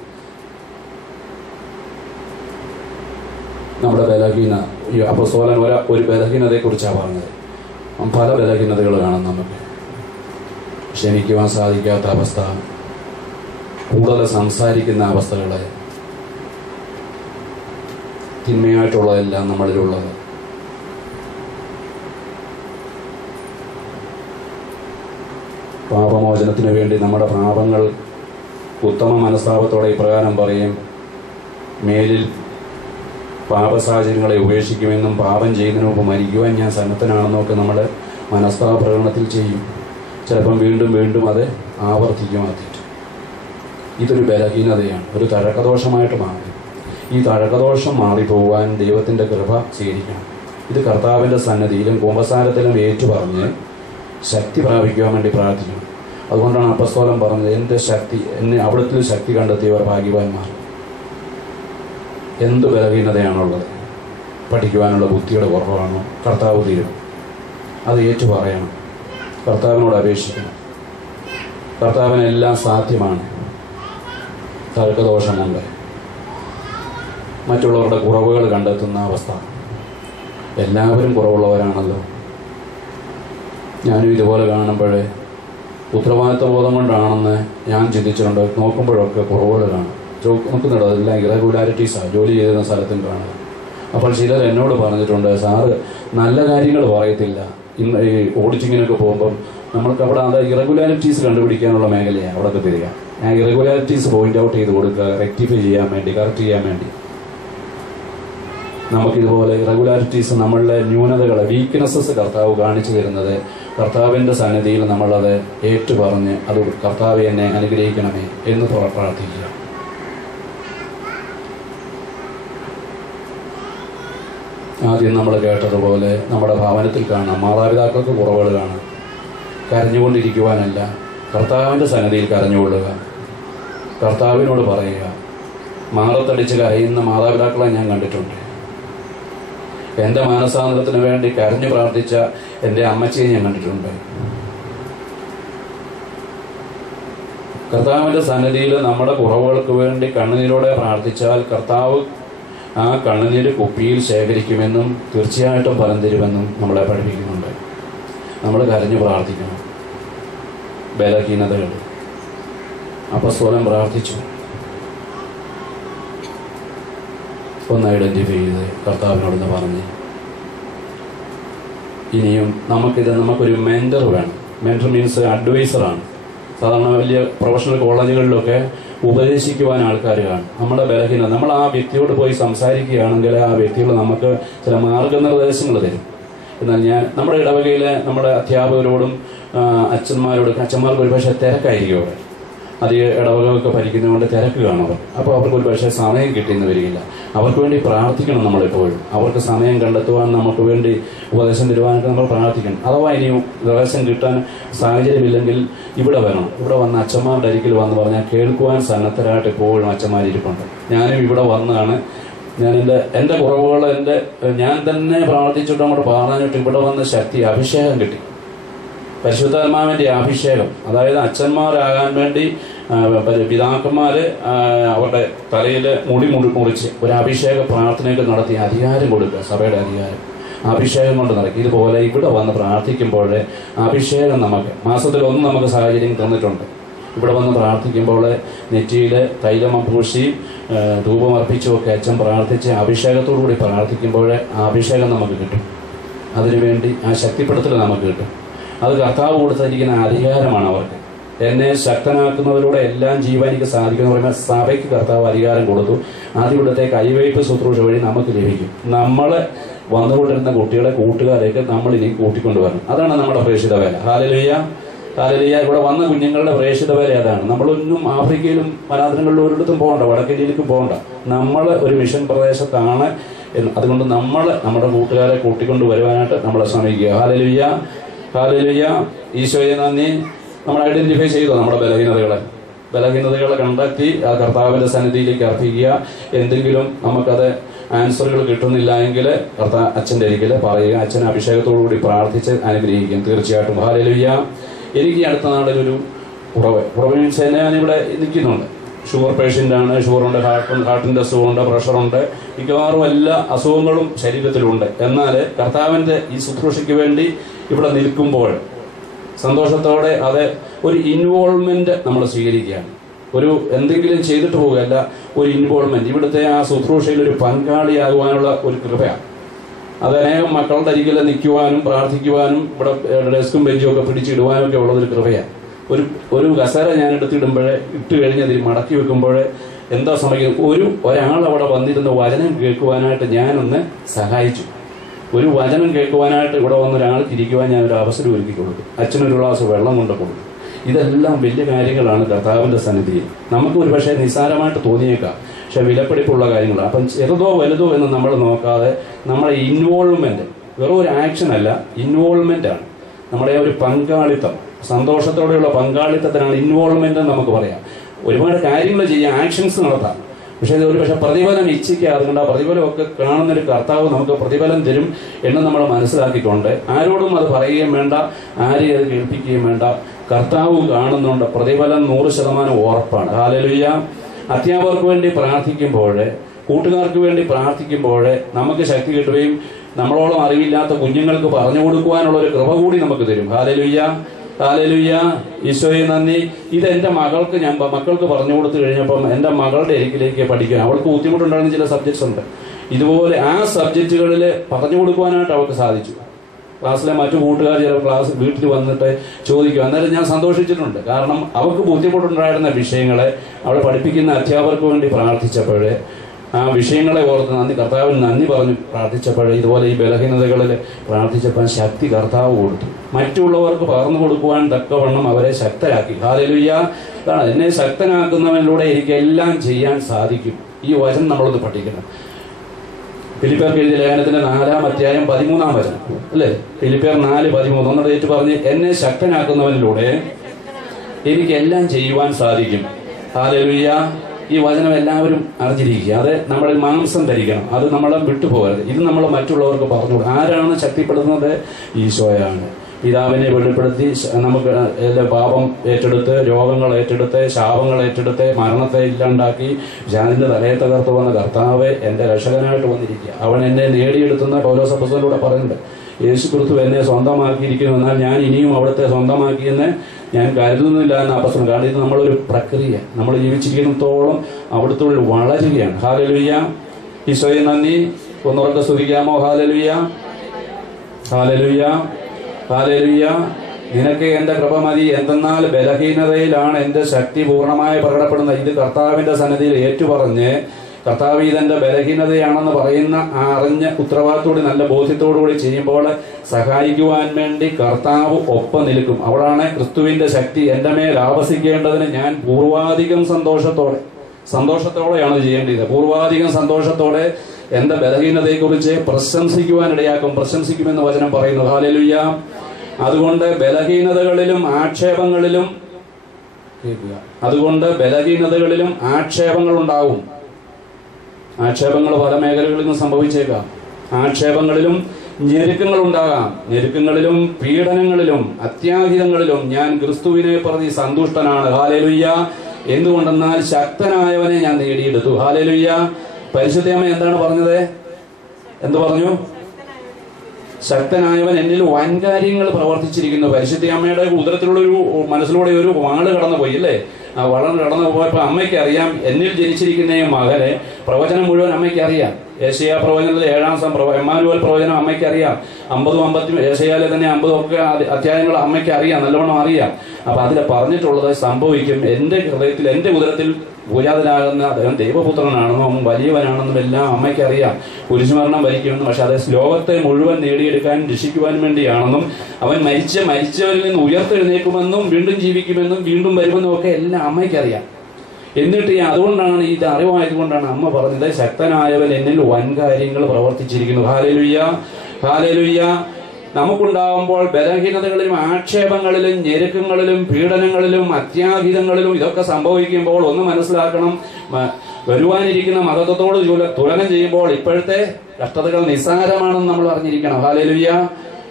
നമ്മുടെ ബലഹീന, ഈ അപ്പോസ്തലൻ ഒരു ബലഹീനതയെ കുറിച്ചാണ് പറഞ്ഞത്. പല ബലഹീനതകൾ കാണും നമുക്ക്. ക്ഷമിക്കുവാൻ സാധിക്കാത്ത അവസ്ഥ, കൂടുതൽ സംസാരിക്കുന്ന അവസ്ഥകൾ, തിന്മയായിട്ടുള്ളതെല്ലാം നമ്മളിലുള്ളത്. പാപമോചനത്തിന് വേണ്ടി നമ്മുടെ പാപങ്ങൾ ഉത്തമ മനസ്താപത്തോടെ ഇപ്രകാരം പറയും: മേലിൽ പാപസാഹചര്യങ്ങളെ ഉപേക്ഷിക്കുമെന്നും പാപം ചെയ്യുന്നതിന് മുമ്പ് മരിക്കുവാൻ ഞാൻ സന്നദ്ധനാണെന്നൊക്കെ നമ്മൾ മനസ്താപ പ്രകടനത്തിൽ ചെയ്യും. ചിലപ്പം വീണ്ടും വീണ്ടും അത് ആവർത്തിക്കുമാറ്റിട്ട് ഇതൊരു ബലഹീനതയാണ്, ഒരു തഴക്കദോഷമായിട്ട് മാറി. ഈ തഴക്കദോഷം മാറിപ്പോവാൻ ദൈവത്തിൻ്റെ കൃപ സ്വീകരിക്കണം. ഇത് കർത്താവിൻ്റെ സന്നദ്ധിയിലും കുമ്പസാരത്തിലും ഏറ്റുപറഞ്ഞ് ശക്തി പ്രാപിക്കുവാൻ വേണ്ടി പ്രാർത്ഥിക്കണം. അതുകൊണ്ടാണ് അപ്പസ്തോലൻ പറഞ്ഞത്, എൻ്റെ ശക്തി, എന്നെ അവിടുത്തെ ശക്തി കണ്ടെത്തിയവർ ഭാഗ്യവാന്മാർ. എന്ത് ബലഹീനതയാണുള്ളത്? പഠിക്കുവാനുള്ള ബുദ്ധിയുടെ കുറവാണോ? കർത്താവ് തീരും, അത് ഏറ്റു പറയണം, കർത്താവിനോട് അപേക്ഷിക്കണം. കർത്താവിനെല്ലാം സാധ്യമാണ്. തർക്കദോഷമുണ്ട്, മറ്റുള്ളവരുടെ കുറവുകൾ കണ്ടെത്തുന്ന അവസ്ഥ. എല്ലാവരും കുറവുള്ളവരാണല്ലോ. ഞാനും ഇതുപോലെ കാണുമ്പോൾ ഉത്തരവാദിത്വ ബോധം കൊണ്ടാണെന്ന് ഞാൻ ചിന്തിച്ചിട്ടുണ്ട്. നോക്കുമ്പോഴൊക്കെ കുറവുകൾ കാണും. നോക്കുന്നുണ്ടോ? അതെല്ലാം ഇറഗുലാരിറ്റീസാണ് ജോലി ചെയ്യുന്ന സ്ഥലത്തും കാണുക. അപ്പോൾ ചിലർ എന്നോട് പറഞ്ഞിട്ടുണ്ട്, സാറ് നല്ല കാര്യങ്ങൾ പറയത്തില്ല. ഇന്ന് ഈ ഓഡിറ്റിങ്ങിനൊക്കെ പോകുമ്പം നമ്മൾക്ക് അവിടെ അത് ഇറഗുലാരിറ്റീസ് കണ്ടുപിടിക്കാനുള്ള മേഖലയാണ് അവിടെയൊക്കെ തരിക. ആ ഇറഗുലാരിറ്റീസ് പോയിന്റ് ഔട്ട് ചെയ്ത് കൊടുക്കുക, റെക്ടിഫൈ ചെയ്യാൻ വേണ്ടി, കറക്റ്റ് ചെയ്യാൻ വേണ്ടി. നമുക്കിതുപോലെ ഇറഗുലാരിറ്റീസ്, നമ്മളുടെ ന്യൂനതകളെ, വീക്ക്നെസ്സസ് കർത്താവ് കാണിച്ചു തരുന്നത് കർത്താവിൻ്റെ സന്നിധിയിൽ നമ്മളത് ഏറ്റുപറഞ്ഞ് അത് കർത്താവ് എന്നെ അനുഗ്രഹിക്കണമേ എന്ന് പ്രാർത്ഥിക്കുക. ആദ്യം നമ്മൾ കേട്ടതുപോലെ നമ്മുടെ ഭവനത്തിൽ കാണാം, മാതാപിതാക്കൾക്ക് കുറവുകൾ കാണാം. കരഞ്ഞുകൊണ്ടിരിക്കുവാനല്ല, കർത്താവിൻ്റെ സന്നിധിയിൽ കരഞ്ഞുകൊള്ളുക, കർത്താവിനോട് പറയുക. മാറത്തടിച്ച് കരയുന്ന മാതാപിതാക്കളെ ഞാൻ കണ്ടിട്ടുണ്ട്. എൻ്റെ മാനസാന്തരത്തിന് വേണ്ടി കരഞ്ഞു പ്രാർത്ഥിച്ച എൻ്റെ അമ്മച്ചിയെ ഞാൻ കണ്ടിട്ടുണ്ട്. കർത്താവിൻ്റെ സന്നിധിയിൽ നമ്മുടെ കുറവുകൾക്ക് വേണ്ടി കണ്ണുനീരോടെ പ്രാർത്ഥിച്ചാൽ കർത്താവ് ആ കണ്ണുനീര് കുപ്പിയിൽ ശേഖരിക്കുമെന്നും തീർച്ചയായിട്ടും ഫലം തരുമെന്നും നമ്മളെ പഠിപ്പിക്കുന്നുണ്ട്. നമ്മൾ കരഞ്ഞു പ്രാർത്ഥിക്കണം. ബലഹീനതകൾ അപ്പസ്തോലൻ പ്രാർത്ഥിച്ചു, ഒന്ന് ഐഡൻറ്റിഫൈ ചെയ്ത് കർത്താവിനോടൊന്ന് പറഞ്ഞ്. ഇനിയും നമുക്കൊരു മെൻറ്റർ വേണം. മെൻറ്റർ മീൻസ് അഡ്വൈസറാണ്. സാധാരണ വലിയ പ്രൊഫഷണൽ കോളേജുകളിലൊക്കെ ഉപദേശിക്കുവാൻ ആൾക്കാർ കാണും. നമ്മുടെ ബലഹീനത നമ്മൾ ആ വ്യക്തിയോട് പോയി സംസാരിക്കുകയാണെങ്കിൽ ആ വ്യക്തികൾ നമുക്ക് ചില മാർഗനിർദ്ദേശങ്ങൾ തരും. എന്നാൽ നമ്മുടെ ഇടവകയിലെ നമ്മുടെ അധ്യാപകരോടും അച്ഛന്മാർക്ക് ഒരുപക്ഷെ തിരക്കായിരിക്കും. അവിടെ അധികം ഇടവകയൊക്കെ ഭരിക്കുന്നതുകൊണ്ട് തിരക്ക് കാണും. അപ്പോൾ അവർക്ക് ഒരുപക്ഷെ സമയം കിട്ടിയെന്ന് വരികയില്ല. അവർക്ക് വേണ്ടി പ്രാർത്ഥിക്കണം. നമ്മളെപ്പോഴും അവർക്ക് സമയം കണ്ടെത്തുവാൻ, നമുക്ക് വേണ്ടി ഉപദേശം തരുവാനൊക്കെ നമ്മൾ പ്രാർത്ഥിക്കണം. അഥവാ ഇനിയും ഉപദേശം കിട്ടാൻ സാഹചര്യമില്ലെങ്കിൽ ഇവിടെ വരണം. ഇവിടെ വന്ന് അച്ഛന്മാരുടെ അരികിൽ വന്ന് പറഞ്ഞാൽ കേൾക്കുവാൻ സന്നദ്ധരായിട്ട് എപ്പോഴും അച്ഛന്മാരിരിപ്പുണ്ട്. ഞാനും ഇവിടെ വന്നാണ് ഞാൻ എൻ്റെ കുറവുകൾ ഞാൻ തന്നെ പ്രാർത്ഥിച്ചിട്ട് അങ്ങോട്ട് പറഞ്ഞിട്ട് ഇവിടെ വന്ന് ശക്തി അഭിഷേകം കിട്ടി. പരിശുദ്ധാത്മാവിൻ്റെ അഭിഷേകം, അതായത് അച്ഛന്മാരാകാൻ വേണ്ടി പിതാക്കന്മാർ അവരുടെ തലയിൽ മുറിച്ച് ഒരു അഭിഷേക പ്രാർത്ഥനയൊക്കെ നടത്തി അധികാരം കൊടുക്കുക, സഭയുടെ അധികാരം അഭിഷേകം കൊണ്ട് നടക്കും. ഇതുപോലെ ഇവിടെ വന്ന് പ്രാർത്ഥിക്കുമ്പോൾ അഭിഷേകം നമുക്ക് മാസത്തിൽ ഒന്ന് നമുക്ക് സാഹചര്യം തന്നിട്ടുണ്ട്. ഇവിടെ വന്ന് പ്രാർത്ഥിക്കുമ്പോൾ നെറ്റിയിൽ തൈലം പൂശി ധൂപമർപ്പിച്ചുമൊക്കെ അച്ഛൻ പ്രാർത്ഥിച്ച് അഭിഷേകത്തോടുകൂടി പ്രാർത്ഥിക്കുമ്പോൾ ആ അഭിഷേകം നമുക്ക് കിട്ടും. അതിനുവേണ്ടി ആ ശക്തിപ്പെടുത്തൽ നമുക്ക് കിട്ടും. അത് കർത്താവ് കൊടുത്തിരിക്കുന്ന അധികാരമാണ് അവർക്ക്. എന്നെ ശക്തനാക്കുന്നവരോടെ എല്ലാം ജീവൻ എനിക്ക് സാധിക്കുന്ന പറയുമ്പോൾ സഭയ്ക്ക് കർത്താവ് അധികാരം കൊടുത്തു. ആദ്യം ഇവിടുത്തെ കൈവയ്പ് ശുശ്രൂഷ വഴി നമുക്ക് ലഭിക്കും. നമ്മളെ വന്നുകൊണ്ടിരുന്ന കുട്ടികളെ കൂട്ടുകാരേക്ക് നമ്മൾ ഇനി കൂട്ടിക്കൊണ്ടുവരണം. അതാണ് നമ്മുടെ പ്രേക്ഷിത വേല. Hallelujah, hallelujah. ഇവിടെ വന്ന കുഞ്ഞുങ്ങളുടെ പ്രേക്ഷിത വേല അതാണ്. നമ്മളൊന്നും ആഫ്രിക്കയിലും വനാന്തരങ്ങളിലും ഒരിടത്തും പോകണ്ട, വടക്കേന്ത്യയിലേക്കും പോകണ്ട. നമ്മൾ ഒരു മിഷൻ പ്രദേശത്താണ്. അതുകൊണ്ട് നമ്മുടെ കൂട്ടുകാരെ കൂട്ടിക്കൊണ്ട് വരുവാനായിട്ട് നമ്മൾ ശ്രമിക്കുക. Hallelujah, hallelujah. ഈശോയെ നന്ദി. നമ്മൾ ഐഡന്റിഫൈ ചെയ്തോ നമ്മുടെ ബലഹീനതകളെ കണ്ടെത്തി ആ കർത്താവിന്റെ സന്നിധിയിലേക്ക് അർപ്പിക്കുക. എന്തെങ്കിലും നമുക്കത് ആൻസറുകൾ കിട്ടുന്നില്ല എങ്കിൽ അച്ഛൻ്റെ അരികിൽ പറയുക. അച്ഛൻ അഭിഷേകത്തോടുകൂടി പ്രാർത്ഥിച്ച് അനുഗ്രഹിക്കും തീർച്ചയായിട്ടും. ഹല്ലേലൂയ. എനിക്ക് അടുത്ത നാളിലൊരു കുറവ് മീൻസ് ഞാനിവിടെ നിൽക്കുന്നുണ്ട്. ഷുഗർ പേഷ്യൻ്റാണ്. ഷുഗറുണ്ട്, ഹാർട്ടിൻ്റെ അസുഖമുണ്ട്, പ്രഷറുണ്ട്, മിക്കവാറും എല്ലാ അസുഖങ്ങളും ശരീരത്തിലുണ്ട്. എന്നാൽ കർത്താവിൻ്റെ ഈ ശുശ്രൂഷയ്ക്ക് വേണ്ടി ഇവിടെ നിൽക്കുമ്പോൾ സന്തോഷത്തോടെ അത് ഒരു ഇൻവോൾവ്മെന്റ് നമ്മൾ സ്വീകരിക്കുകയാണ്. ഒരു എന്തെങ്കിലും ചെയ്തിട്ട് പോകുകയല്ല, ഒരു ഇൻവോൾവ്മെന്റ്. ഇവിടുത്തെ ആ ശുശ്രൂഷയിൽ ഒരു പങ്കാളിയാകുവാനുള്ള ഒരു കൃപയാണ്. അത് അനേകം മക്കളുടെ അരികിൽ നിൽക്കുവാനും പ്രാർത്ഥിക്കുവാനും ഇവിടെ ഡെസ്കും ബെഞ്ചും ഒക്കെ പിടിച്ചിടുവാനും ഒക്കെ ഉള്ളതൊരു കൃപയാണ്. ഒരു കസേര ഞാൻ എടുത്തിടുമ്പോഴേ ഇട്ട് കഴിഞ്ഞ് അതിൽ മടക്കി വെക്കുമ്പോഴേ എന്താ സംഭവിക്കുന്നത്, ഒരാൾ അവിടെ വന്നിരുന്ന വചനം കേൾക്കുവാനായിട്ട് ഞാനൊന്ന് സഹായിച്ചു. ഒരു വചനം കേൾക്കുവാനായിട്ട് ഇവിടെ വന്ന ഒരാൾക്ക് ഇരിക്കുവാൻ ഞാനൊരു അവസരം ഒരുക്കി കൊടുക്കും. അച്ഛനൊരു ഗ്ലാസ് വെള്ളം കൊണ്ട് കൊടുക്കും. ഇതെല്ലാം വലിയ കാര്യങ്ങളാണ് കർത്താവിൻ്റെ സന്നിധിയിൽ. നമുക്ക് ഒരു പക്ഷേ നിസ്സാരമായിട്ട് തോന്നിയേക്കാം, പക്ഷെ വിലപിടിപ്പുള്ള കാര്യങ്ങളാണ്. അപ്പം ചെറുതോ വലുതോ എന്ന് നമ്മൾ നോക്കാതെ നമ്മുടെ ഇൻവോൾവ്മെന്റ്, വെറും ഒരു ആക്ഷൻ അല്ല, ഇൻവോൾവ്മെന്റ് ആണ്. നമ്മുടെ ഒരു പങ്കാളിത്തം, സന്തോഷത്തോടെയുള്ള പങ്കാളിത്തത്തിനാണ് ഇൻവോൾവ്മെന്റ് എന്ന് നമുക്ക് പറയാം. ഒരുപാട് കാര്യങ്ങൾ ചെയ്യാം, ആക്ഷൻസ് നടത്താം, പക്ഷേ ഇത് പക്ഷെ പ്രതിഫലം ഇച്ഛിക്കുക. അതുകൊണ്ട് ആ പ്രതിഫലമൊക്കെ കാണുന്നൊരു കർത്താവ് നമുക്ക് പ്രതിഫലം തരും എന്ന് നമ്മൾ മനസ്സിലാക്കിക്കൊണ്ട് ആരോടും അത് പറയുകയും വേണ്ട, ആരെയും അത് കേൾപ്പിക്കുകയും വേണ്ട. കർത്താവ് കാണുന്നുണ്ട്, പ്രതിഫലം 100% ഉറപ്പാണ്. ഹല്ലേലൂയ. അധ്യാപകർക്ക് വേണ്ടി പ്രാർത്ഥിക്കുമ്പോൾ, കൂട്ടുകാർക്ക് വേണ്ടി പ്രാർത്ഥിക്കുമ്പോൾ നമുക്ക് ശക്തി കിട്ടുകയും നമ്മളോളം അറിവില്ലാത്ത കുഞ്ഞുങ്ങൾക്ക് പറഞ്ഞു കൊടുക്കുവാനുള്ള ഒരു കൃപ കൂടി നമുക്ക് തരും. Hallelujah, hallelujah. ഈശോയെ നന്ദി. ഇത് എൻ്റെ മക്കൾക്ക് പറഞ്ഞു കൊടുത്തു കഴിഞ്ഞപ്പം എൻ്റെ മകളുടെ അരികിലേക്ക് പഠിക്കാൻ അവൾക്ക് ബുദ്ധിമുട്ടുണ്ടാകുന്ന ചില സബ്ജക്ട്സ് ഉണ്ട്. ഇതുപോലെ ആ സബ്ജക്റ്റുകളിൽ പറഞ്ഞു കൊടുക്കുവാനായിട്ട് അവൾക്ക് സാധിച്ചു. ക്ലാസ്സിലെ മറ്റു കൂട്ടുകാർ ചില വീട്ടിൽ വന്നിട്ട് ചോദിക്കും. അന്നേരം ഞാൻ സന്തോഷിച്ചിട്ടുണ്ട്. കാരണം അവർക്ക് ബുദ്ധിമുട്ടുണ്ടായിരുന്ന വിഷയങ്ങളെ അവളെ പഠിപ്പിക്കുന്ന അധ്യാപകർക്ക് വേണ്ടി പ്രാർത്ഥിച്ചപ്പോൾ ആ വിഷയങ്ങളെ ഓർത്ത് കർത്താവിന് നന്ദി പറഞ്ഞു പ്രാർത്ഥിച്ചപ്പോൾ, ഇതുപോലെ ഈ ബലഹീനതകളിൽ പ്രാർത്ഥിച്ചപ്പോൾ ശക്തി കർത്താവ് കൊടുത്തു. മറ്റുള്ളവർക്ക് പകർന്നു കൊടുക്കുവാൻ തക്കവണ്ണം അവരെ ശക്തരാക്കി. ഹല്ലേലൂയ. അതാണ്, എന്നെ ശക്തനാക്കുന്നവനിലൂടെ എനിക്ക് എല്ലാം ചെയ്യാൻ സാധിക്കും. ഈ വചനം നമ്മളൊന്ന് പഠിക്കണം. ഫിലിപ്പിയർക്ക് എഴുതിയ ലേഖനത്തിന്റെ 4-ാം അധ്യായം 13-ാം വചനം അല്ലേ? ഫിലിപ്പിയർ 4:13 ഒന്നുകൂടെ ഏറ്റു പറഞ്ഞ്, എന്നെ ശക്തനാക്കുന്നവനിലൂടെ എനിക്ക് എല്ലാം ചെയ്യുവാൻ സാധിക്കും. ഹല്ലേലൂയ. ഈ വചനം എല്ലാവരും അറിഞ്ഞിരിക്കുക. അത് നമ്മളിൽ മാംസം ധരിക്കണം. അത് നമ്മളെ വിട്ടുപോകരുത്. ഇത് നമ്മൾ മറ്റുള്ളവർക്ക് പറഞ്ഞു കൊടുക്കും. ആരാണ് ശക്തിപ്പെടുന്നത്? ഈശോയാണ്. പിതാവിനെ വെളിപ്പെടുത്തി നമുക്ക് പാപം ഏറ്റെടുത്ത്, രോഗങ്ങൾ ഏറ്റെടുത്ത്, ശാപങ്ങൾ ഏറ്റെടുത്ത്, മരണത്തെ ഇല്ലാണ്ടാക്കി ജാതിന്റെ തലയെ തകർത്ത് വന്ന കർത്താവ് എൻ്റെ രക്ഷകനായിട്ട് വന്നിരിക്കുക. അവൻ എന്നെ നേടിയെടുത്തുന്ന പൗലോസ് അപ്പോസ്തലനിലൂടെ പറയുന്നുണ്ട്. യേശു ക്രിസ്തു എന്നെ സ്വന്തമാക്കിയിരിക്കുന്നു, എന്നാൽ ഞാൻ ഇനിയും അവിടുത്തെ സ്വന്തമാക്കിയെന്ന് ഞാൻ കരുതുന്നില്ല എന്ന അപ്പോസ്തലൻ. കാരണം ഇത് നമ്മളൊരു പ്രക്രിയ, നമ്മൾ ജീവിച്ചിരിക്കുന്നിടത്തോളം അവിടുത്തെ വളരുകയാണ്. ഹല്ലേലൂയ. ഈശോയെ നന്ദി. ഒന്നുറക്കെ സ്തുതിക്കാമോ? Hallelujah, hallelujah, hallelujah. നിനക്ക് എൻ്റെ കൃപ മതി, എന്തെന്നാൽ ബലഹീനതയിലാണ് എൻ്റെ ശക്തി പൂർണ്ണമായി പ്രകടപ്പെടുന്നത്. ഇത് കർത്താവിൻ്റെ സന്നിധിയിൽ ഏറ്റുപറഞ്ഞ്, കർത്താവ് ഇതെന്റെ ബലഹീനതയാണെന്ന് പറയുന്ന ആ അറിഞ്ഞ ഉത്തരവാദിത്തോടെ നല്ല ബോധ്യത്തോടുകൂടി ചെയ്യുമ്പോൾ സഹായിക്കുവാൻ വേണ്ടി കർത്താവ് ഒപ്പം നിൽക്കും. അവിടാണ് ക്രിസ്തുവിന്റെ ശക്തി എൻ്റെ മേൽ ആവസിക്കേണ്ടതിന് ഞാൻ പൂർവാധികം സന്തോഷത്തോടെയാണ് ചെയ്യേണ്ടത്. പൂർവാധികം സന്തോഷത്തോടെ എന്റെ ബലഹീനതയെക്കുറിച്ച് പ്രശംസിക്കുമെന്ന് വചനം പറയുന്നു. ഹല്ലേലൂയ. അതുകൊണ്ട് ബലഹീനതകളിലും ആക്ഷേപങ്ങൾ ഉണ്ടാവും. ആക്ഷേപങ്ങൾ പല മേഖലകളിൽ നിന്നും സംഭവിച്ചേക്കാം. ആക്ഷേപങ്ങളിലും ഞെരുക്കങ്ങൾ ഉണ്ടാകാം. ഞെരുക്കങ്ങളിലും പീഡനങ്ങളിലും അത്യാഹിതങ്ങളിലും ഞാൻ ക്രിസ്തുവിനെ പ്രതി സന്തുഷ്ടനാണ്. ഹല്ലേലൂയ. എന്തുകൊണ്ടെന്നാൽ ശക്തനായവനെ ഞാൻ നേടിയെടുത്തു. ഹല്ലേലൂയ. പരിശുദ്ധയമ്മ എന്താണ് പറഞ്ഞത്? എന്തു പറഞ്ഞു? ശക്തനായവൻ എന്നിൽ വൻകാര്യങ്ങൾ പ്രവർത്തിച്ചിരിക്കുന്നു. പരിശുദ്ധയമ്മയുടെ ഉദരത്തിലുള്ളൊരു മനസ്സിലൂടെ ഒരു വാള് കടന്നു പോയി അല്ലേ? ആ വളം കടന്നു പോയപ്പോൾ അമ്മയ്ക്ക് അറിയാം, എന്നിൽ ജനിച്ചിരിക്കുന്ന മകനെ പ്രവചനം മുഴുവൻ അമ്മയ്ക്ക് അറിയാം. ഏശയ്യാ പ്രവചനത്തിലെ 7-ാം എമ്മാനുവേൽ പ്രവചനം അമ്മയ്ക്ക് അറിയാം. 50 ഏശയ്യാലെ തന്നെ 50 ഒക്കെ അധ്യായങ്ങൾ അമ്മയ്ക്ക് അറിയാം, നല്ലവണ്ണം അറിയാം. അപ്പൊ അതിൽ പറഞ്ഞിട്ടുള്ളത് സംഭവിക്കും. എന്റെ ഹൃദയത്തിൽ, എന്റെ ഉദരത്തിൽ പൂജാതനാകുന്ന അദ്ദേഹം ദൈവപുത്രനാണെന്നും അവൻ വലിയവനാണെന്നും എല്ലാം അമ്മയ്ക്ക് അറിയാം. കുരിശുമരണം വരിക്കുമെന്നും, പക്ഷെ അത് ലോകത്തെ മുഴുവൻ നേടിയെടുക്കാനും രക്ഷിക്കുവാൻ വേണ്ടിയാണെന്നും അവൻ മരിച്ചവരിൽ നിന്ന് ഉയർത്തെഴുന്നേക്കുമെന്നും വീണ്ടും ജീവിക്കുമെന്നും വീണ്ടും വരുമെന്നും ഒക്കെ എല്ലാം അമ്മയ്ക്കറിയാം. എന്നിട്ട് അതുകൊണ്ടാണ് ഇത് അറിവായതുകൊണ്ടാണ് അമ്മ പറഞ്ഞത്, ശക്തനായവൻ എന്നിൽ വൻകാര്യങ്ങൾ പ്രവർത്തിച്ചിരിക്കുന്നു. Hallelujah, hallelujah. നമുക്കുണ്ടാകുമ്പോൾ ബലഹീനതകളിലും ആക്ഷേപങ്ങളിലും ഞെരുക്കങ്ങളിലും പീഡനങ്ങളിലും അത്യാഹിതങ്ങളിലും ഇതൊക്കെ സംഭവിക്കുമ്പോൾ ഒന്ന് മനസ്സിലാക്കണം, വരുവാനിരിക്കുന്ന മഹത്വത്തോട് തുലനം ചെയ്യുമ്പോൾ ഇപ്പോഴത്തെ കഷ്ടതകൾ നിസ്സാരമാണെന്ന് നമ്മൾ അറിഞ്ഞിരിക്കണം. Hallelujah,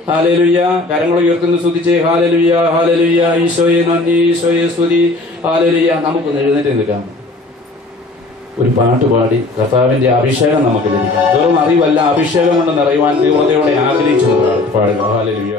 hallelujah. കരങ്ങൾ ഉയർത്തുന്നു, സ്തുതിച്ചേ. Hallelujah, hallelujah. ഈശോയെ നന്ദി, ഈശോയെ സ്തുതി. ഹല്ലേലൂയ. നമുക്കൊന്ന് എഴുന്നേറ്റ് നിൽക്കാം, ഒരു പാട്ട് പാടി കർത്താവിന്റെ അഭിഷേകം നമുക്ക് ലഭിക്കാം. വെറും അറിവല്ല, അഭിഷേകം കൊണ്ട് നിറയുവാൻ തീവ്രതയോടെ ആഗ്രഹിച്ചു പാടുക. ഹല്ലേലൂയ.